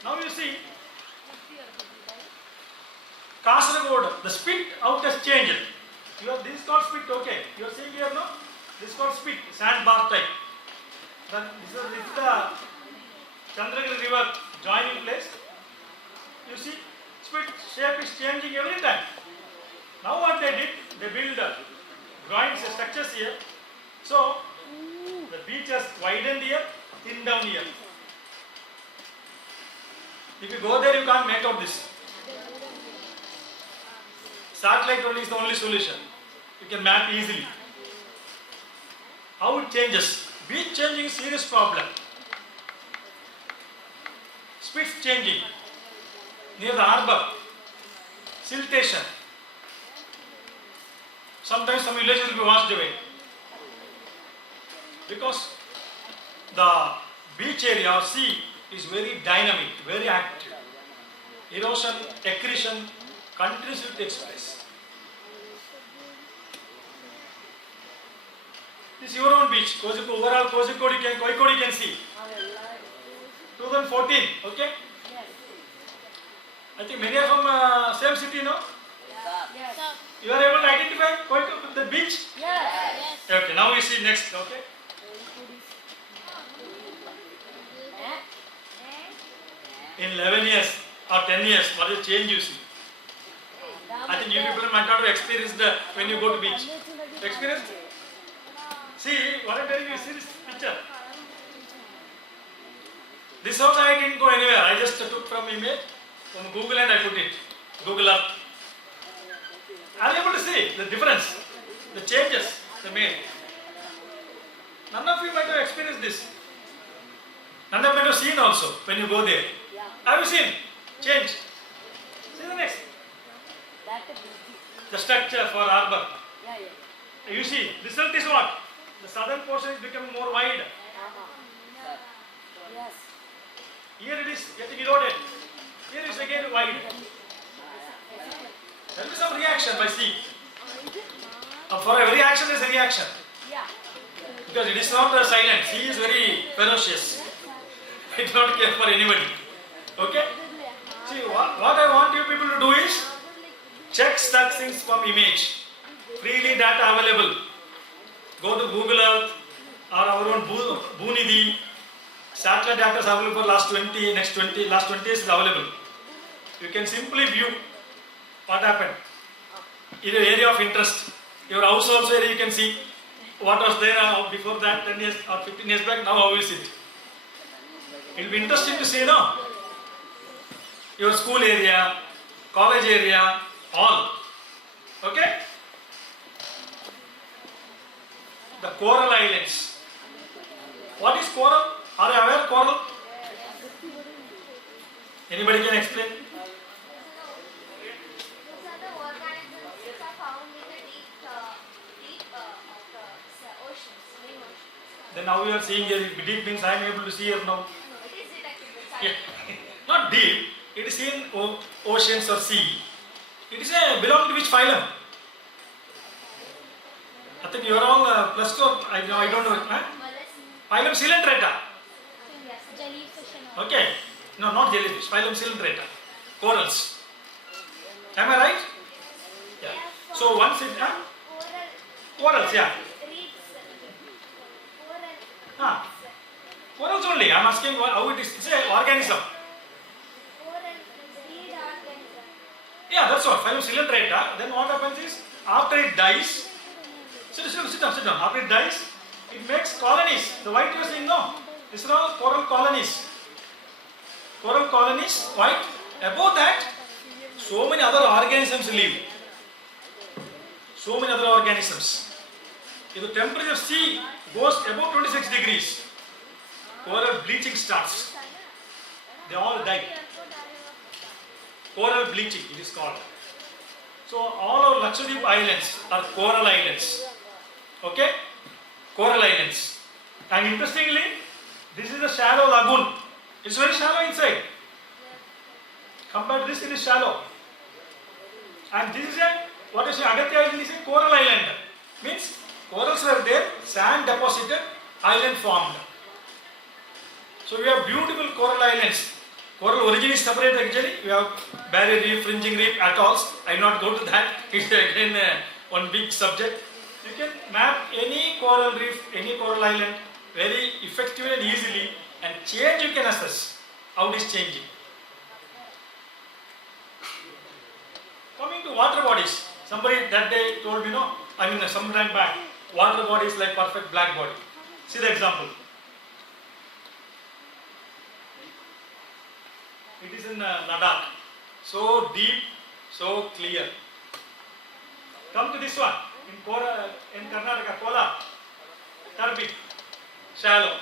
Now you see, Kasaragod, the spit out has changed. This is called spit, okay. You are seeing here, no? This is called spit, sandbar type. Then this is the Chanakya river joining place. You see, spit shape is changing every time. Now what they did, they built groins, structures here. So, the beach has widened here, thinned down here. If you go there, you can't make out this. Satellite only is the only solution. You can map easily. How it changes? Beach changing is serious problem. Spits changing near the harbor. Siltation. Sometimes some villages will be washed away. Because the beach area or sea is very dynamic, very active. Erosion, accretion continuously takes place. This is your own beach. Kozhikode, overall Kozhikode Kozhikode you can see. 2014, okay? I think many are from same city, no? Yes. You are able to identify Kozhikode, the beach? Yes. Okay, now we see next, okay? In 11 years or 10 years, what is the change you see? I think you people might not have experienced when you go to beach. Experience? See, what I'm telling you, see this picture. This also I didn't go anywhere. I just took from image from Google and I put it. Google Earth. I'm able to see the difference, the changes they made. None of you might have experienced this. None of you might have seen also when you go there. Have you seen? Change. See the next. The structure for harbour. You see, result is what? The southern portion is becoming more wide. Yes. Here it is getting eroded. Here it is again wide. There will be some reaction by sea. For every action there is a reaction. Yeah. Because it is not silent. Sea is very ferocious. It does not care for anybody. Okay? See, what I want you people to do is check such things from image. Freely data available. Go to Google Earth or our own Boonidhi. Satellite data is available for last 20 years is available. You can simply view what happened in your area of interest. Your house also area you can see what was there before that 10 years or 15 years back, now how is it? It will be interesting to see, no? Your school area, college area, all. Okay? The coral islands. What is coral? Are you aware of coral? Anybody can explain? These are the organisms which are found in the deep of the oceans, marine oceans. Then now you are seeing here, deep means I am able to see here now. No, it is detectable. Yeah. Not deep, it is in oceans or sea. It is belong to which phylum? I think you are all plus 2, I don't know. Huh? Phylum Coelenterata. Yes, jellyfish and all. Okay. No, not jellyfish. Phylum Coelenterata. Corals. Am I right? Yeah. So once it, corals, yeah. Reefs. Coral. Ah. Corals only. I am asking how it is. It's an organism. Coral seed organism. Yeah, that's what. Phylum Coelenterata. Then what happens is, after it dies, sit down. After it dies, it makes colonies. The white you are seeing, no? These are all coral colonies. Coral colonies, white. Above that, so many other organisms live. So many other organisms. If the temperature of sea goes above 26 degrees, coral bleaching starts. They all die. Coral bleaching, it is called. So all our Lakshadweep islands are coral islands. Okay? Coral islands. And interestingly, this is a shallow lagoon. It's very shallow inside. Compared to this, it is shallow. And this is what is Agastya Island is a coral island. Means corals were there, sand deposited, island formed. So we have beautiful coral islands. Coral origin is separate actually. We have barrier reef, fringing reef, atolls. I will not go to that. It's again one big subject. You can map any coral reef, any coral island very effectively and easily, and change you can assess how it is changing. Coming to water bodies, somebody that day told me, no, some time back, water body is like perfect black body. See the example. It is in Ladakh. So deep, so clear. Come to this one. In Karnataka, Kolar. Turbic. Shallow.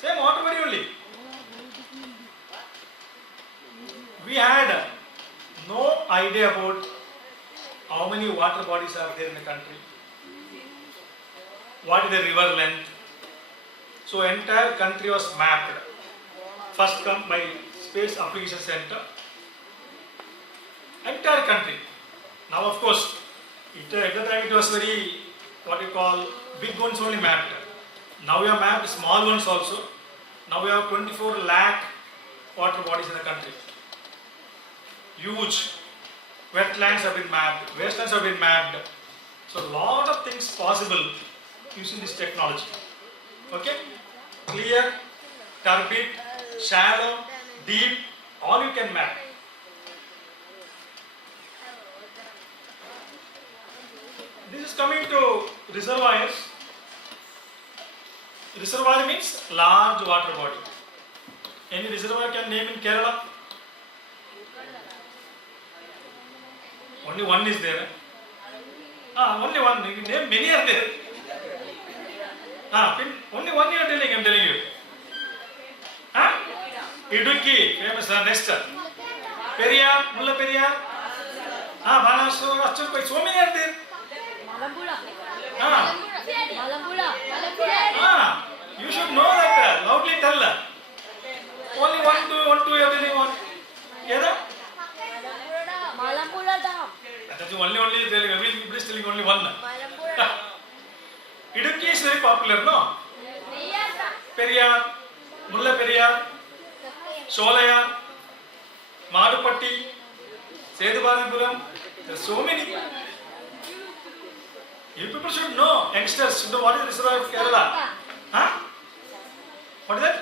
Same water body only. We had no idea about how many water bodies are there in the country. What is the river length. So entire country was mapped. First come by Space Application Center. Entire country. Now of course, at the time it was very, what you call, big ones only mapped. Now we have mapped small ones also. Now we have 24 lakh water bodies in the country. Huge. Wetlands have been mapped, wastelands have been mapped. So a lot of things possible using this technology. Okay? Clear, turbid, shallow, deep, all you can map. This is coming to reservoirs. Reservoir means large water body. Any reservoir can name in Kerala? Only one is there. Only one. You name many are there. Only one you are telling. I am telling you. Idukki, famous. Next. Periyar, Mulla Periyar. Banasur, so many are there. You should know that. Loudly tell. Only one, two, you are telling one. Yeah? That's only telling. Everybody is telling only one. Idukki is very popular, no? Periyar, Mulla Periyar, Sholaya, Madupatti, Sedubarapuram. There are so many. You people should know, youngsters should know what is the reservoir of Kerala. What is that?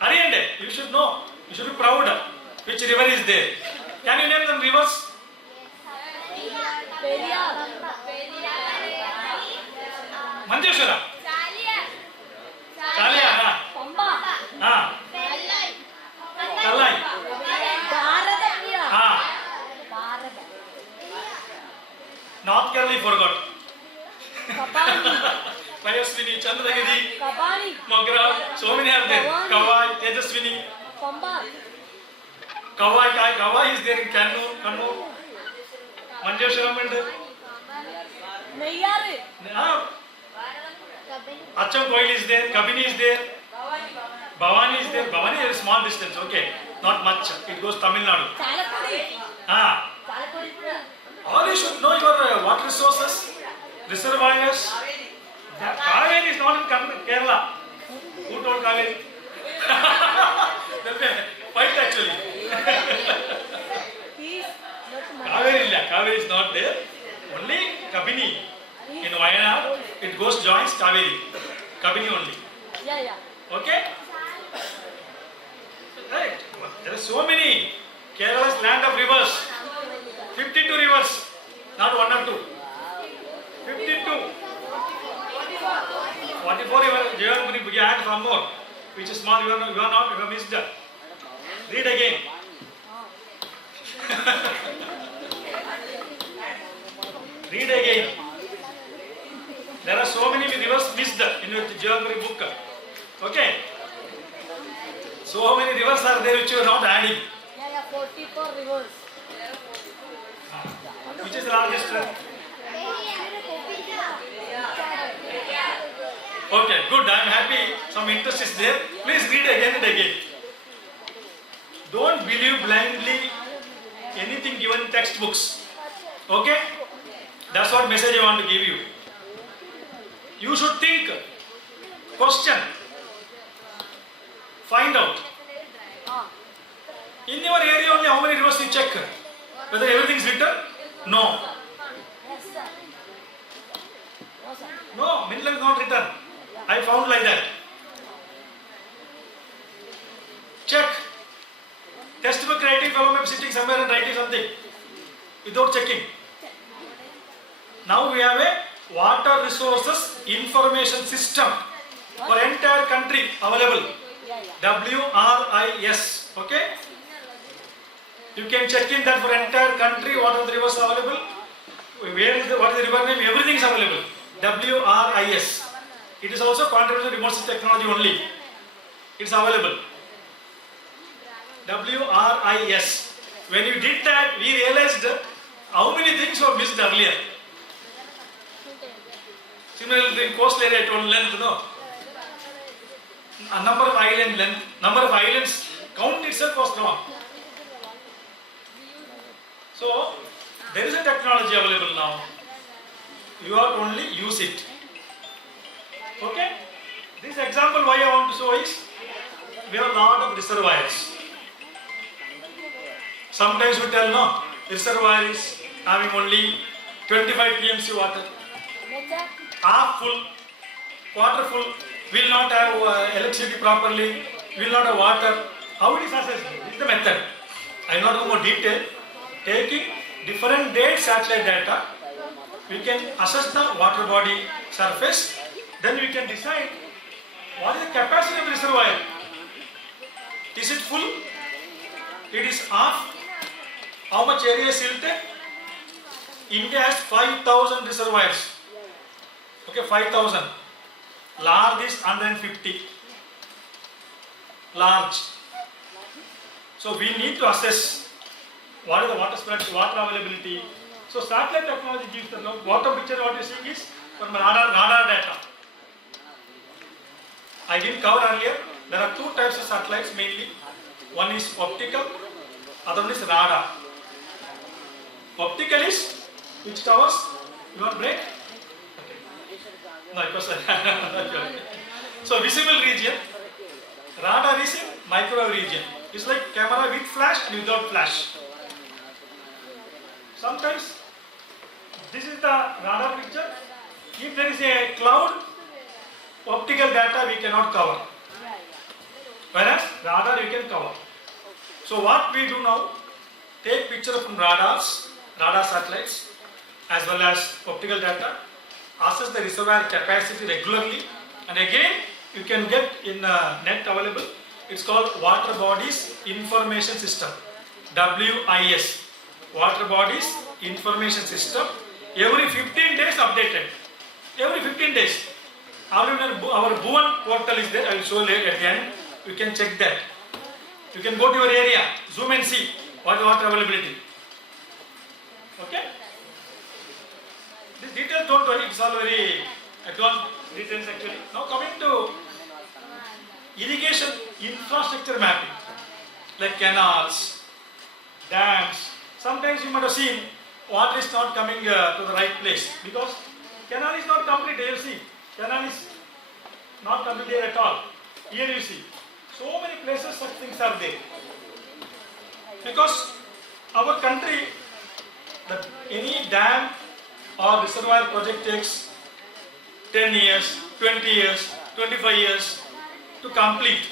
Ariande, you should know. You should be proud. Which river is there? Can you name them rivers? Manjushwara. Chalia. Kalai. North Kerala you forgot. Payaswini, Chandagiri, Magra, so many are there. Kawai, Tejaswini. Kawai is there in Kannur. Manjushwaram and Acham Koil is there, Kabini is there, Bhavani is there. Bhavani is a small distance, okay, not much. It goes Tamil Nadu. All you should know your water resources, reservoirs. Kaveri is not in Kerala. Who told Kaveri? Fight actually. Kaveri is not there. Only Kabini. In Wayanad, it goes joins Kaveri. Kabini only. Okay? Right. There are so many. Kerala is land of rivers. 52 rivers. Not one or two. 52. 44 rivers. We add one more. Which is small. You have missed that. Read again. Read again. There are so many rivers missed in your geography book. Okay? So many rivers are there which you are not adding. 44 rivers. Which is the largest one? Okay, good. I am happy. Some interest is there. Please read again and again. Don't believe blindly anything given in textbooks. Okay? That's what message I want to give you. You should think, question, find out. In your area only how many rivers you check? Whether everything is written? No. No, Minland is not written. I found like that. Check. Textbook writing fellow may be sitting somewhere and writing something without checking. Now we have a water resources information system for entire country available. WRIS. Okay? You can check in that for entire country what are the rivers available, what is the river name, everything is available. WRIS. It is also contributed to remote technology only. It's available. WRIS. When you did that, we realized how many things were missed earlier. Similarly, in coastal area, I told length, no? A number of island length, number of islands, count itself was wrong. So, there is a technology available now. You have to only use it. Okay? This example why I want to show is we have a lot of reservoirs. Sometimes we tell no, reservoir is having only 25 TMC water. Half full, quarter full, will not have electricity properly, will not have water. How it is assessed? This is the method. I will not go more detail. Taking different date satellite data, we can assess the water body surface. Then we can decide what is the capacity of the reservoir. Is it full? It is half. How much area is silted? India has 5,000 reservoirs. Okay, 5,000. Large is 150. Large. So we need to assess what is the water spread, water availability. So satellite technology gives the water picture. What you see is from radar data. I didn't cover earlier. There are two types of satellites mainly. One is optical, other one is radar. Optical is which covers. You want break? Okay. No, it was so visible region. Radar is in microwave region. It's like camera with flash and without flash. Sometimes this is the radar picture. If there is a cloud, optical data we cannot cover. Whereas radar we can cover. So what we do now, take picture from radar satellites as well as optical data, assess the reservoir capacity regularly, and again you can get in net available. It's called Water Bodies Information System, WIS. Water Bodies Information System. Every 15 days updated. Every 15 days. Our Bhuvan portal is there. I will show you at the end. You can check that. You can go to your area, zoom and see what is water availability. Okay? These details don't worry, it's all very advanced details actually. Now coming to irrigation infrastructure mapping, like canals, dams. Sometimes you might have seen water is not coming to the right place because canal is not complete. You see, canal is not complete there at all. Here you see, so many places such things are there. Because our country, any dam or reservoir project takes 10 years, 20 years, 25 years to complete.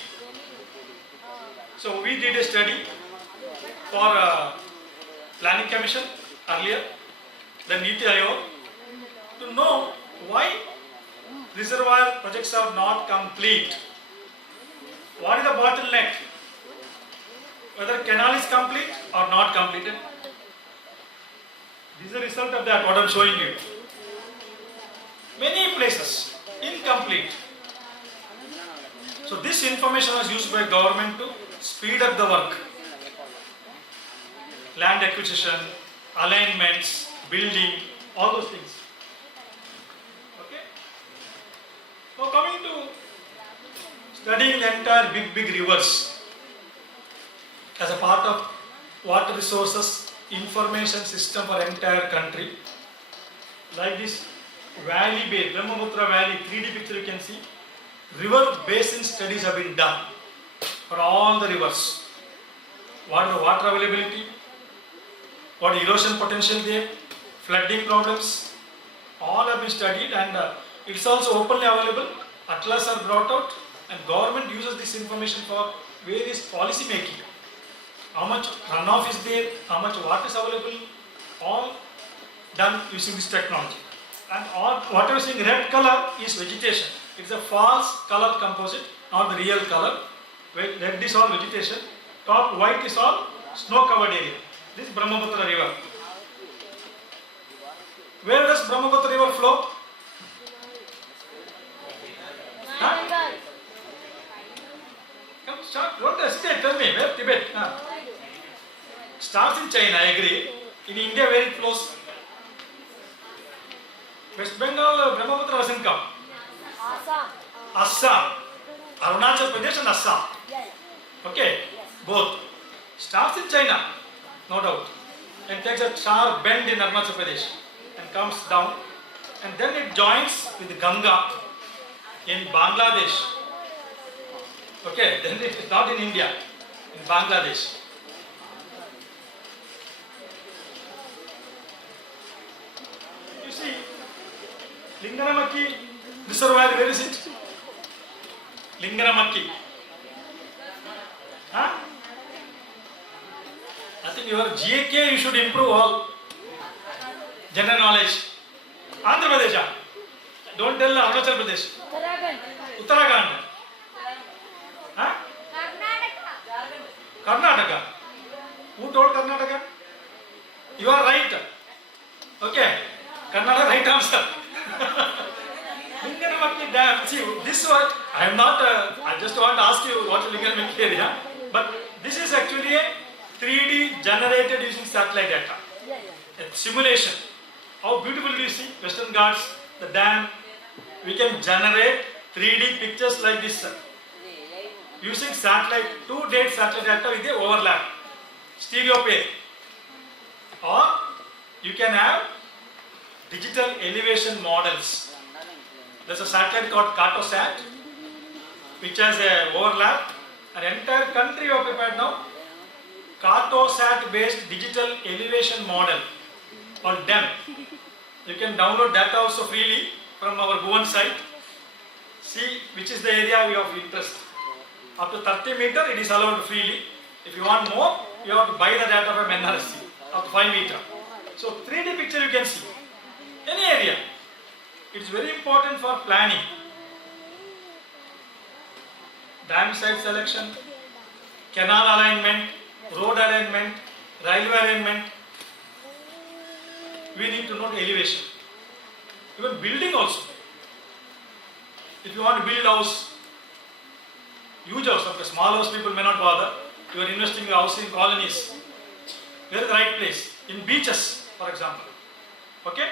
So we did a study for Planning Commission earlier, the NIT to know why reservoir projects are not complete. What is the bottleneck? Whether canal is complete or not completed. This is the result of that, what I am showing you. Many places incomplete. So this information was used by government to speed up the work. Land acquisition, alignments, building, all those things. Okay. Now coming to studying the entire big rivers as a part of water resources information system for entire country. Like this valley base, Brahmaputra valley, 3D picture you can see. River basin studies have been done for all the rivers. What is the water availability? What erosion potential there? Flooding problems? All have been studied and it's also openly available. Atlas are brought out and government uses this information for various policy making. How much runoff is there? How much water is available? All done using this technology. And all whatever is in red color is vegetation. It's a false color composite, not the real color. Red is all vegetation. Top white is all snow covered area. This is Brahmaputra river. Where does Brahmaputra river flow? Huh? Come start. Don't hesitate. Tell me where Tibet. Starts in China. I agree. In India, where it flows? West Bengal, Brahmaputra doesn't come. Assam. Arunachal Pradesh and Assam. Okay, both. Starts in China, no doubt, and takes a sharp bend in Arunachal Pradesh and comes down and then it joins with Ganga in Bangladesh. Okay, then it is not in India, in Bangladesh. You see, Linganamakki reservoir, where is it? Linganamakki. Huh? I think your GK you should improve all. General knowledge. Andhra Pradesh. Don't tell Arunachal Pradesh. Uttarakhand. Uttarakhand. Huh? Karnataka. Who told Karnataka? You are right. Okay. Karnataka right answer. Linganamakki Dam. See, this one, I am not, I just want to ask you what is Linganamakki area. But this is actually a 3D generated using satellite data. A simulation. How beautiful do you see? Western Ghats, the dam. We can generate 3D pictures like this. Using satellite, 2D satellite data with the overlap. Stereo pair. Or you can have digital elevation models. There's a satellite called Cartosat, which has a overlap. An entire country occupied now. Cartosat based digital elevation model called DEM. You can download data also freely from our Bhuvan site. See which is the area we of interest. Up to 30 meter it is allowed freely. If you want more, you have to buy the data from NRSC up to 5 meter. So 3D picture you can see. Any area. It is very important for planning. Dam site selection, canal alignment, road alignment, railway alignment. We need to note elevation. Even building also. If you want to build house, huge house, okay, small house people may not bother. You are investing in housing colonies. Where is the right place? In beaches, for example. Okay?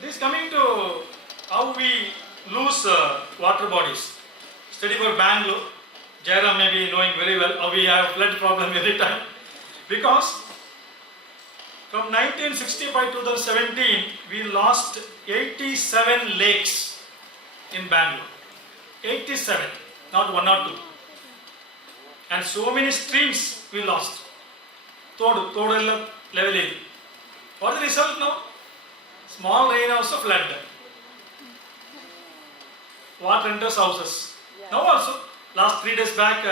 This is coming to how we lose water bodies. Study for Bangalore. Jairam may be knowing very well how we have flood problem every time. Because from 1965 to 2017, we lost 87 lakes in Bangalore. 87, not one or two. And so many streams we lost. Todu level. What is the result now? Small rain also flood. Water enters houses. Now also, last 3 days back,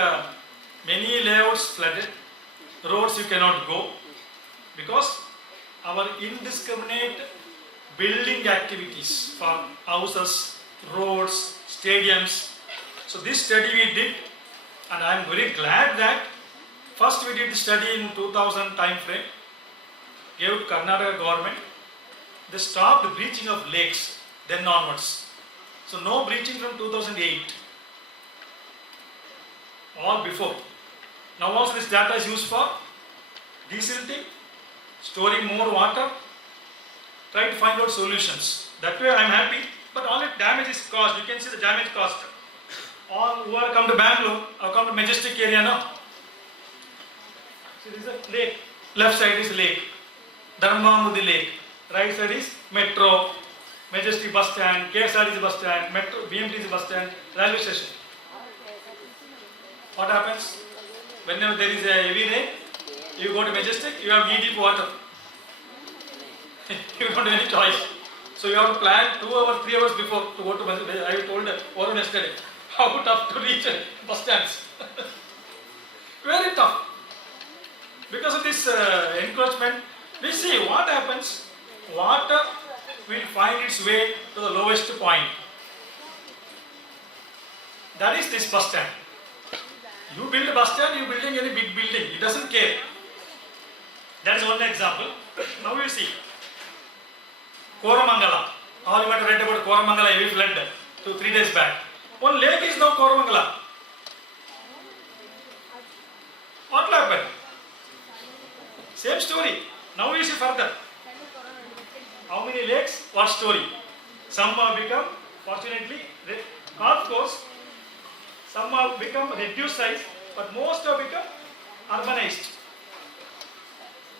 many layouts flooded. Roads you cannot go because our indiscriminate building activities for houses, roads, stadiums. So this study we did, and I am very glad that first we did the study in 2000 time frame, gave to Karnataka government. They stopped breaching of lakes then onwards. So no breaching from 2008. All before. Now also this data is used for desilting, storing more water, try to find out solutions. That way I am happy, but all it damage is caused. You can see the damage caused. All who are come to Bangalore have come to Majestic area now. So this is a lake. Left side is lake. Dharmamudi lake. Right side is metro, Majestic bus stand, KSRTC bus stand, metro, BMTC bus stand, railway station. What happens? Whenever there is a heavy rain, you go to Majestic, you have knee-deep water. You don't have any choice. So you have to plan 2 hours, 3 hours before to go to Majestic. I told Varun yesterday, how tough to reach bus stands. Very tough. Because of this encroachment, we see what happens. Water will find its way to the lowest point. That is this bus stand. You build a bus stand, you are building any big building. It doesn't care. That is one example. Now you see. Koramangala. All you might have read about Koramangala heavy flood 2-3 days back. One lake is now Koramangala. What will happen? Same story. Now we see further. How many lakes? What story? Some have become, fortunately, golf course. Some have become reduced size, but most have become urbanized.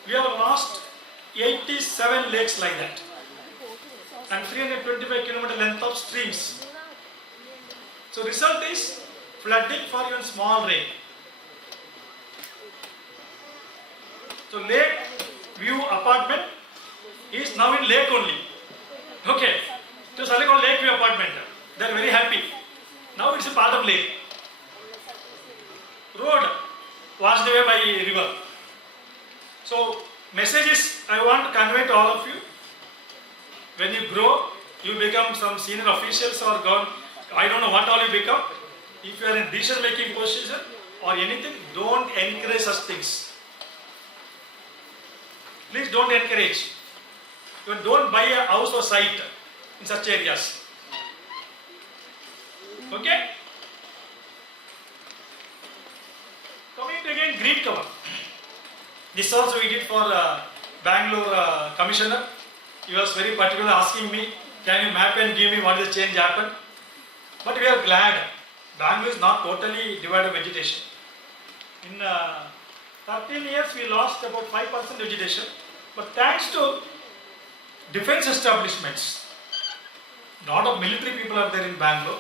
We have lost 87 lakes like that, and 325 kilometer length of streams. So result is flooding for even small rain. So lake view apartment is now in lake only. Okay, so it's called lake view apartment. They are very happy. Now it's a part of lake. Road washed away by river. So messages I want to convey to all of you. When you grow, you become some senior officials or God, I don't know what all you become. If you are in decision making position or anything, don't encourage such things. Please don't encourage. Even don't buy a house or site in such areas. Okay? Coming to again green cover. This also we did for Bangalore Commissioner. He was very particular asking me, can you map and give me what is the change happened? But we are glad. Bangalore is not totally divided vegetation. In 13 years we lost about 5% vegetation. But thanks to defense establishments, a lot of military people are there in Bangalore.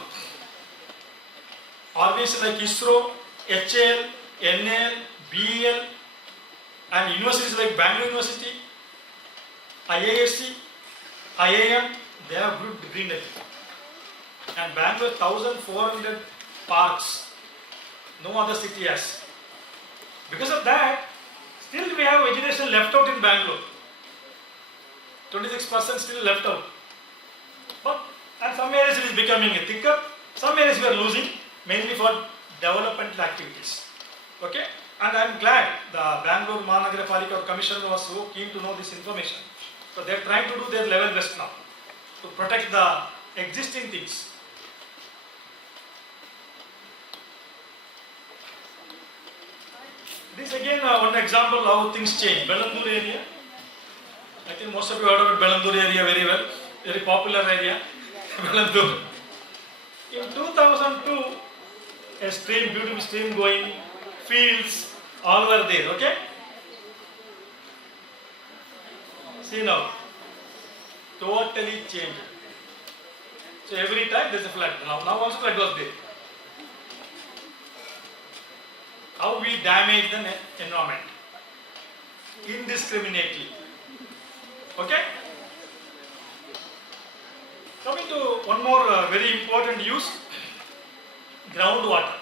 Organizations like ISRO, HAL, NAL, BEL, and universities like Bangalore University, IISc, IIM, they have good greenery. And Bangalore 1,400 parks, no other city has. Because of that, still we have vegetation left out in Bangalore. 26% still left out. But and some areas it is becoming thicker, some areas we are losing, mainly for developmental activities. Okay? And I am glad the Bangalore Mahanagara Palika Commissioner was so keen to know this information. So they are trying to do their level best now to protect the existing things. This again one example how things change. Bellandur area. I think most of you heard about Bellandur area very well. Very popular area. Bellandur. In 2002, a stream, beautiful stream going, fields, all were there. Okay? See now. Totally changed. So every time there is a flood. Now also flood was there. How we damage the environment indiscriminately. Okay? Coming to one more very important use, groundwater.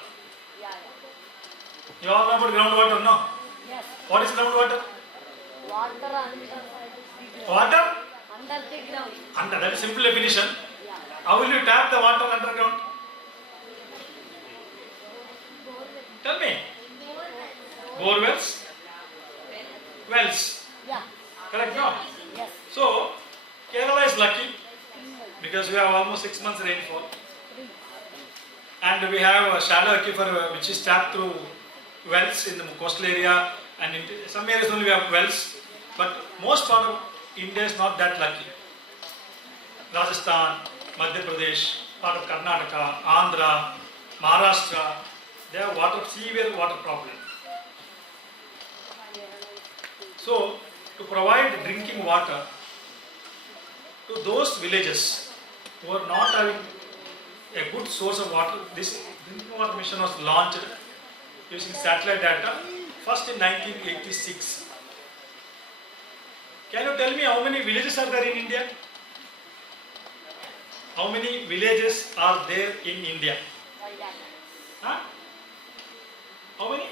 You all know about groundwater, no? Yes. What is groundwater? Water Water? under the ground. Under, that is simple definition. How will you tap the water underground? Tell me. Bore wells? Wells. Yeah. Correct, no? Yes. So, Kerala is lucky because we have almost 6 months rainfall. And we have a shallow aquifer which is tapped through wells in the coastal area, and in some areas only we have wells. But most part of India is not that lucky. Rajasthan, Madhya Pradesh, part of Karnataka, Andhra, Maharashtra, they have severe water problem. So, to provide drinking water to those villages who are not having a good source of water, this drinking water mission was launched using satellite data first in 1986. Can you tell me how many villages are there in India? How many villages are there in India? Huh? How many?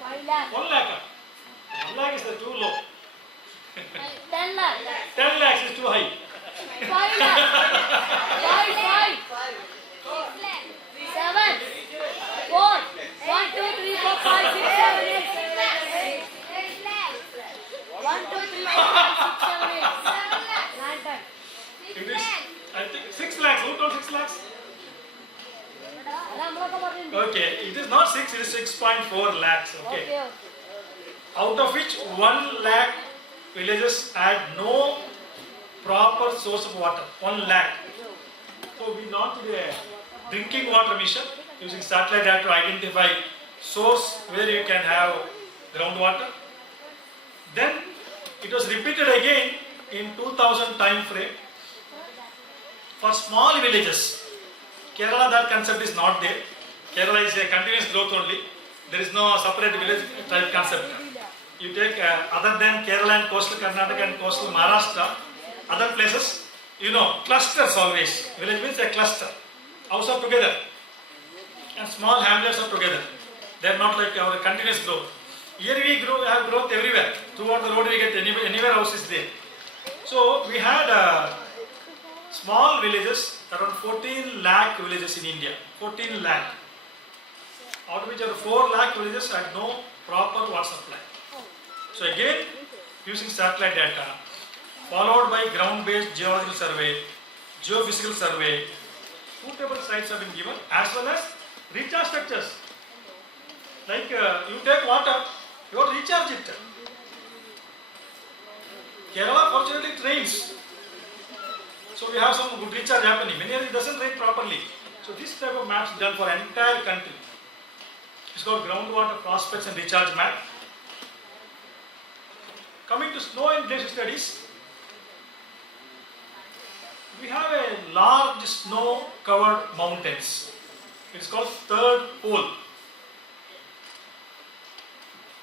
5 lakh. 1 lakh. 1 lakh is too low. 10 lakh. 10 lakhs is too high. 5 lakh. 5. 7. 4. 1, 2, 3, 4, 5, 6, 7, 8. 1, 2, 3, 4, 5, 6, 7, 8. 9, 10. It is, I think, 6 lakhs. Who told 6 lakhs? Okay, it is not 6, it is 6.4 lakhs. Okay. Okay. Out of which 1 lakh villages had no proper source of water. 1 lakh. So we launched a drinking water mission using satellite data to identify source where you can have groundwater. Then it was repeated again in 2000 time frame for small villages. Kerala, that concept is not there. Kerala is a continuous growth only. There is no separate village type concept. You take other than Kerala and coastal Karnataka and coastal Maharashtra, other places, you know, clusters always. Village means a cluster. House are together and small hamlets are together. They are not like our continuous growth. Here we have growth everywhere. Throughout the road we get anywhere house is there. So we had small villages, around 14 lakh villages in India. 14 lakh. Out of which are 4 lakh villages had no proper water supply. So again, using satellite data, followed by ground-based geological survey, geophysical survey, suitable sites have been given, as well as recharge structures. Like you take water, you have to recharge it. Kerala fortunately it rains. So we have some good recharge happening. Many areas it doesn't rain properly. So this type of maps is done for entire country. It's called groundwater prospects and recharge map. Coming to snow and glacier studies, we have a large snow-covered mountains. It's called third pole.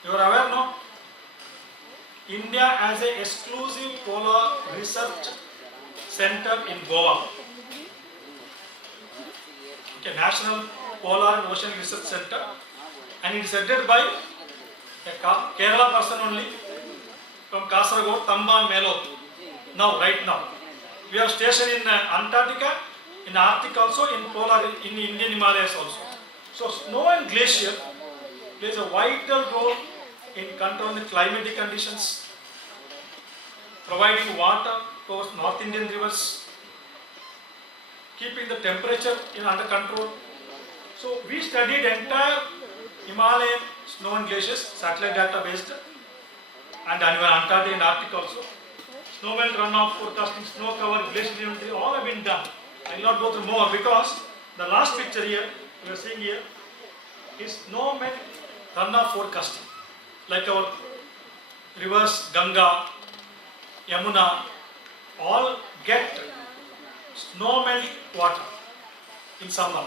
You are aware, no? India has an exclusive polar research center in Goa. Okay, National Polar and Ocean Research Center, and it is headed by a Kerala person only from Kasaragod, Tamba and Melo. Now, right now. We have station in Antarctica, in Arctic also, in Indian Himalayas also. So snow and glacier plays a vital role in controlling the climatic conditions, providing water towards North Indian rivers, keeping the temperature under control. So we studied entire Himalayan snow and glaciers, satellite data based, and even Antarctic and Arctic also. Snow melt runoff forecasting, snow cover, glacier inventory, all have been done. I will not go through more because the last picture here, we are seeing here, is snow melt runoff forecasting. Like our rivers, Ganga, Yamuna, all get snow melt water in summer.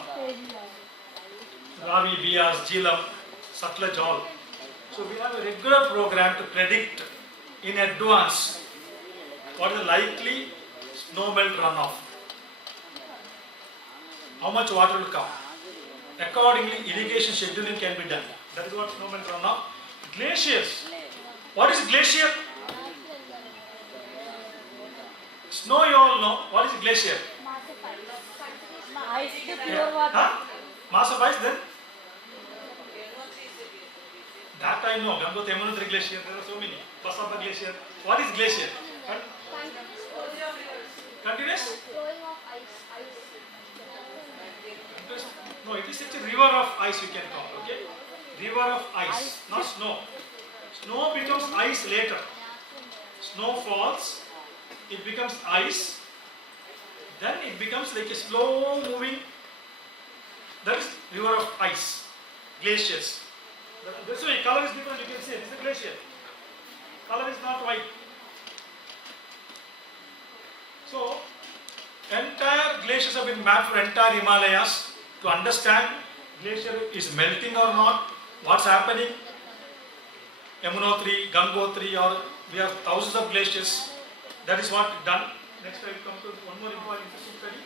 Ravi, Bias, Jhelum, Satluj, all. So we have a regular program to predict in advance what is the likely snow melt runoff, how much water will come. Accordingly, irrigation scheduling can be done. That is what snow melt runoff. Glaciers. What is glacier? Snow, you all know. What is glacier? Ice to pure water. Huh? Mass of ice then? That I know. Gangotri Yamunotri glacier. There are so many. Basapa glacier. What is glacier? Continuous? Flowing of ice. No, it is such a river of ice you can call. Okay? River of ice, not snow. Snow becomes ice later. Snow falls, it becomes ice, then it becomes like a slow moving, that is river of ice, glaciers. This way, color is different, you can see it is a glacier. Color is not white. So, entire glaciers have been mapped for entire Himalayas to understand glacier is melting or not, what's happening. Yamunotri, Gangotri, or we have thousands of glaciers. That is what done. Next I will come to one more important study.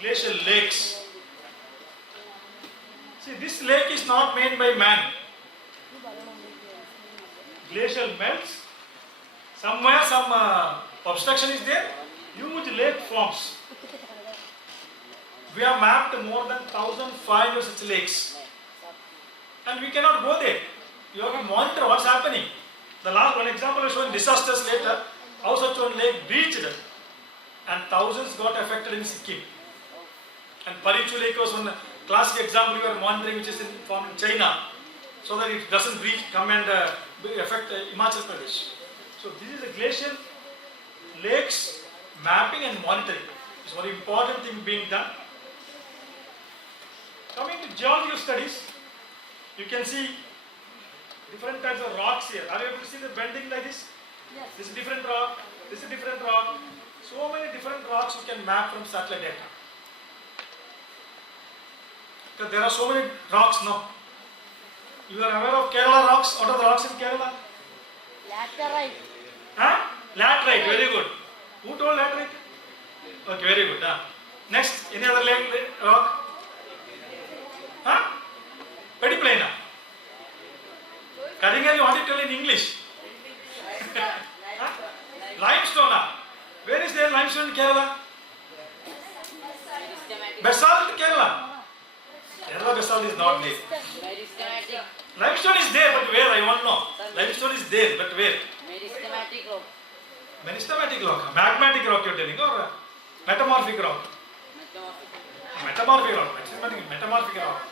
Glacial lakes. See, this lake is not made by man. Glacial melts. Somewhere some obstruction is there. Huge lake forms. We have mapped more than 1,500 such lakes. And we cannot go there. You have to monitor what's happening. The last one example I showed disasters later, how such one lake breached and thousands got affected in Sikkim. And Parichu Lake was one classic example we were monitoring, which is from China, so that it doesn't breach, come and affect Himachal Pradesh. So this is a glacial lakes mapping and monitoring. It's one important thing being done. Coming to geological studies, you can see different types of rocks here. Are you able to see the bending like this? Yes. This is different rock, this is different rock. So many different rocks you can map from satellite data. Because there are so many rocks now. You are aware of Kerala rocks? What are the rocks in Kerala? Laterite. Huh? Laterite, very good. Who told laterite? Okay, very good. Next, any other rock? Huh? Periplana. Karinga, you want to tell in English? Huh? Limestone. Where is there limestone in Kerala? Basalt Kerala. Kerala basalt is not there. Meristematic. Limestone is there, but where? I want to know. Limestone is there, but where? Meristematic rock. Meristematic rock. Magmatic rock you are telling, or metamorphic rock? Metamorphic. Metamorphic rock. Metamorphic rock.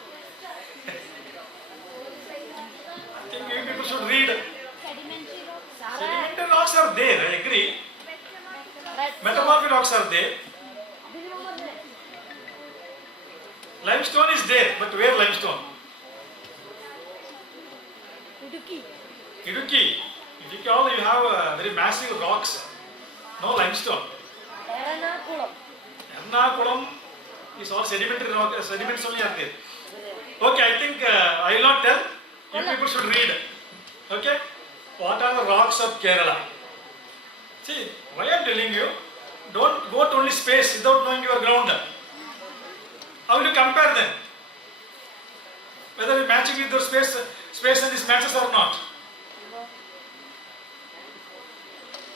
I think you people should read. Sedimentary rocks. Sedimentary rocks are there, I agree. Metamorphic rocks are there. Limestone is there, but where limestone? Idukki. Idukki. Idukki, all you have very massive rocks. No limestone. Ernakulam. Ernakulam is all sedimentary rock, sediments only are there. Okay, I think I will not tell. You people should read. Okay? What are the rocks of Kerala? See, why I am telling you, don't go to only space without knowing your ground. How will you compare them? Whether you matching with your space and this matches or not.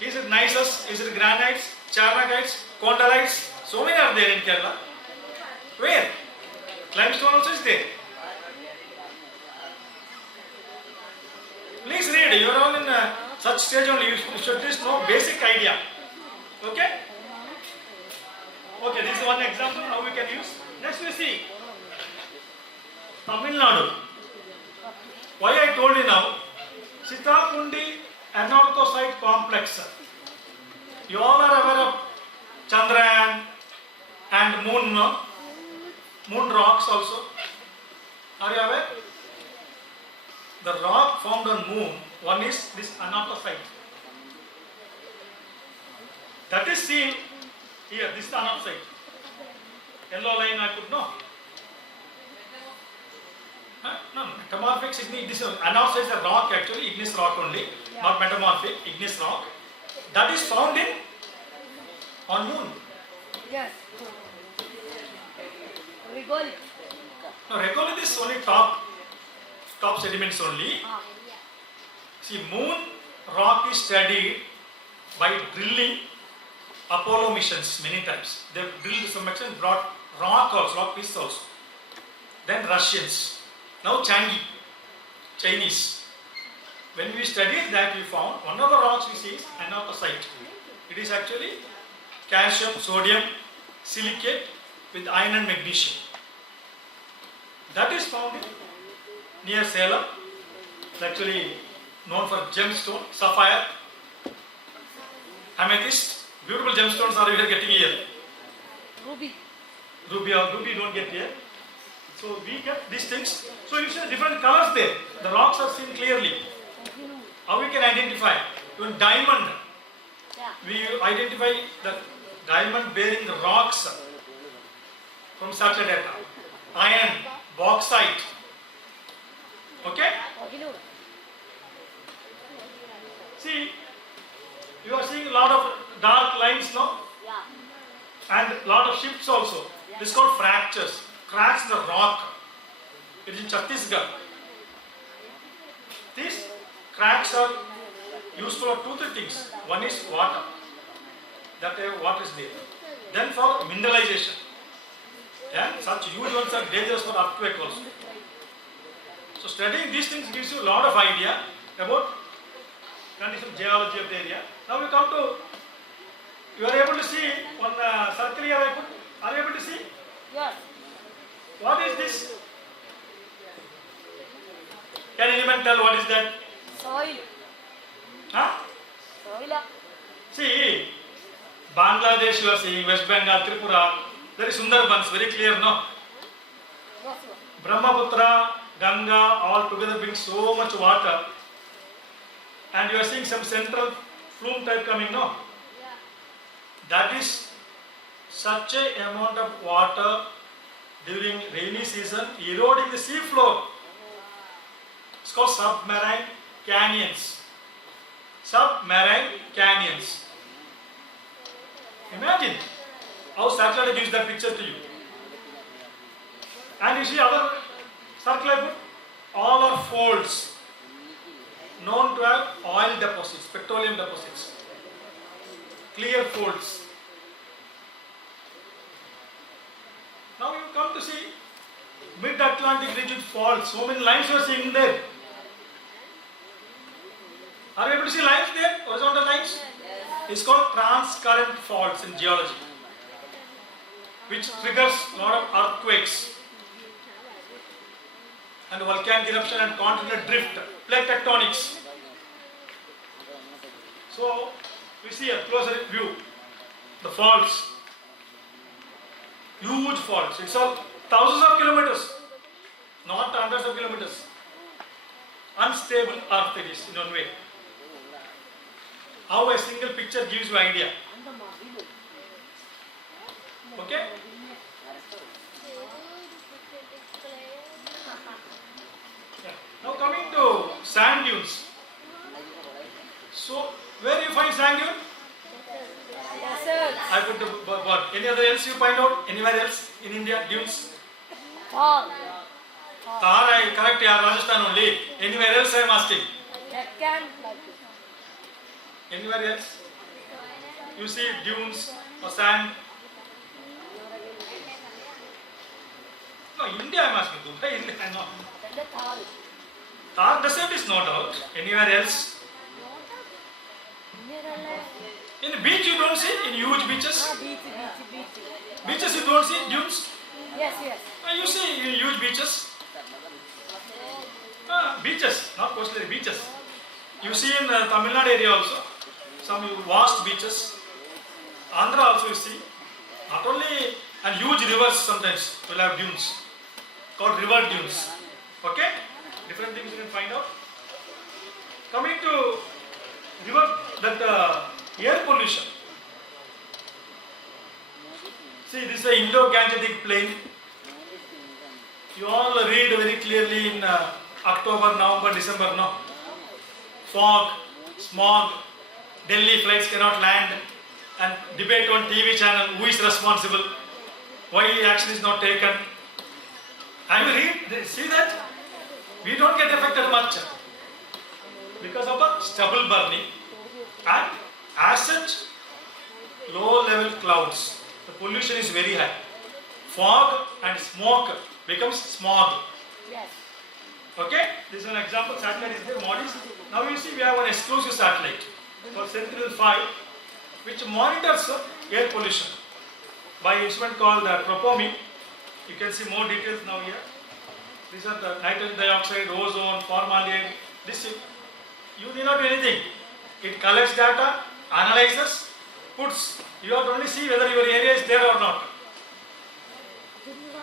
Is it gneisses? Is it granites? Charnakites? Condalites? So many are there in Kerala. Where? Limestone also is there. Please read. You are all in such stage only. You should at least know basic idea. Okay? Okay, this is one example how we can use. Next we see Tamil Nadu. Why I told you now? Sitakundi anorthosite complex. You all are aware of Chandrayaan and moon, no? Moon rocks also. Are you aware? The rock found on moon, one is this anorthosite. That is seen here, this is the anorthosite. Yellow line I could know. Huh? No, metamorphic igneous. Anorthosite is a rock actually, igneous rock only, not metamorphic, igneous rock. That is found in on moon. Yes. Regolith. No, regolith is only top sediments only. See, moon rock is studied by drilling Apollo missions many times. They drilled to some extent, brought rock also, rock pieces also. Then Russians. Now Chinese. When we studied that, we found one of the rocks we see is anorthosite. It is actually calcium, sodium, silicate with iron and magnesium. That is found in near Salem. It's actually known for gemstone, sapphire, amethyst. Beautiful gemstones are we are getting here. Ruby. Ruby you don't get here. So we get these things. So you see different colors there. The rocks are seen clearly. How we can identify? Even diamond. Yeah. We identify the diamond bearing the rocks from satellite data. Iron, bauxite. Okay? Kohinoor. See, you are seeing a lot of dark lines now Yeah. and a lot of shifts also. This is called fractures, cracks in the rock. It is in Chhattisgarh. These cracks are useful for two, three things. One is water. That water is there. Then for mineralization. Yeah, such huge ones are dangerous for earthquake also. So studying these things gives you a lot of idea about condition geology of the area. Now we come to, you are able to see one circle here I put. Are you able to see? Yes. What is this? Can anyone tell what is that? Soil. Huh? Soil. See, Bangladesh you are seeing, West Bengal, Tripura, there is Sundarbans, very clear, no? Yes. Brahmaputra, Ganga all together brings so much water, and you are seeing some central flume type coming, no? That is such a amount of water during rainy season eroding the sea floor. It's called submarine canyons. Submarine canyons. Imagine how satellite gives that picture to you. And you see other circular, all are folds known to have oil deposits, petroleum deposits, clear folds. Now you come to see mid-Atlantic region faults. So many lines you are seeing there. Are you able to see lines there? Horizontal lines? It's called transcurrent faults in geology, which triggers a lot of earthquakes and volcanic eruption and continental drift, plate tectonics. So we see a closer view, the faults, huge faults. It's all thousands of kilometers, not hundreds of kilometers. Unstable earth it is in one way. How a single picture gives you idea. Okay? Yeah. Now coming to sand dunes. So where you find sand dune? Yes, sir. I put the word. Any other else you find out? Anywhere else in India? Dunes? Fall. Thar I correct, yeah, Rajasthan only. Anywhere else I am asking. Deccan. Anywhere else? You see dunes or sand? No, India I am asking. Dubai, India, no. The Thal. Thar desert is not out. Anywhere else? In beach you don't see? In huge beaches? Beach. Beaches you don't see? Dunes? Yes. You see in huge beaches? Beaches, not coastal beaches. You see in Tamil Nadu area also, some vast beaches. Andhra also you see. Not only, and huge rivers sometimes will have dunes, called river dunes. Okay? Different things you can find out. Coming to river, that air pollution. See, this is the Indo-Gangetic plain. You all read very clearly in October, November, December, no? Fog, smog, Delhi flights cannot land, and debate on TV channel who is responsible, why action is not taken. And you read, see that? We don't get affected much because of the stubble burning, and as such, low level clouds. The pollution is very high. Fog and smoke becomes smog. Yes. Okay? This is an example. Satellite is there, models. Now you see we have an exclusive satellite called Sentinel-5, which monitors air pollution by an instrument called Tropomi. You can see more details now here. These are the nitrogen dioxide, ozone, formaldehyde. This you need not do anything. It collects data, analyzes, puts. You have to only see whether your area is there or not.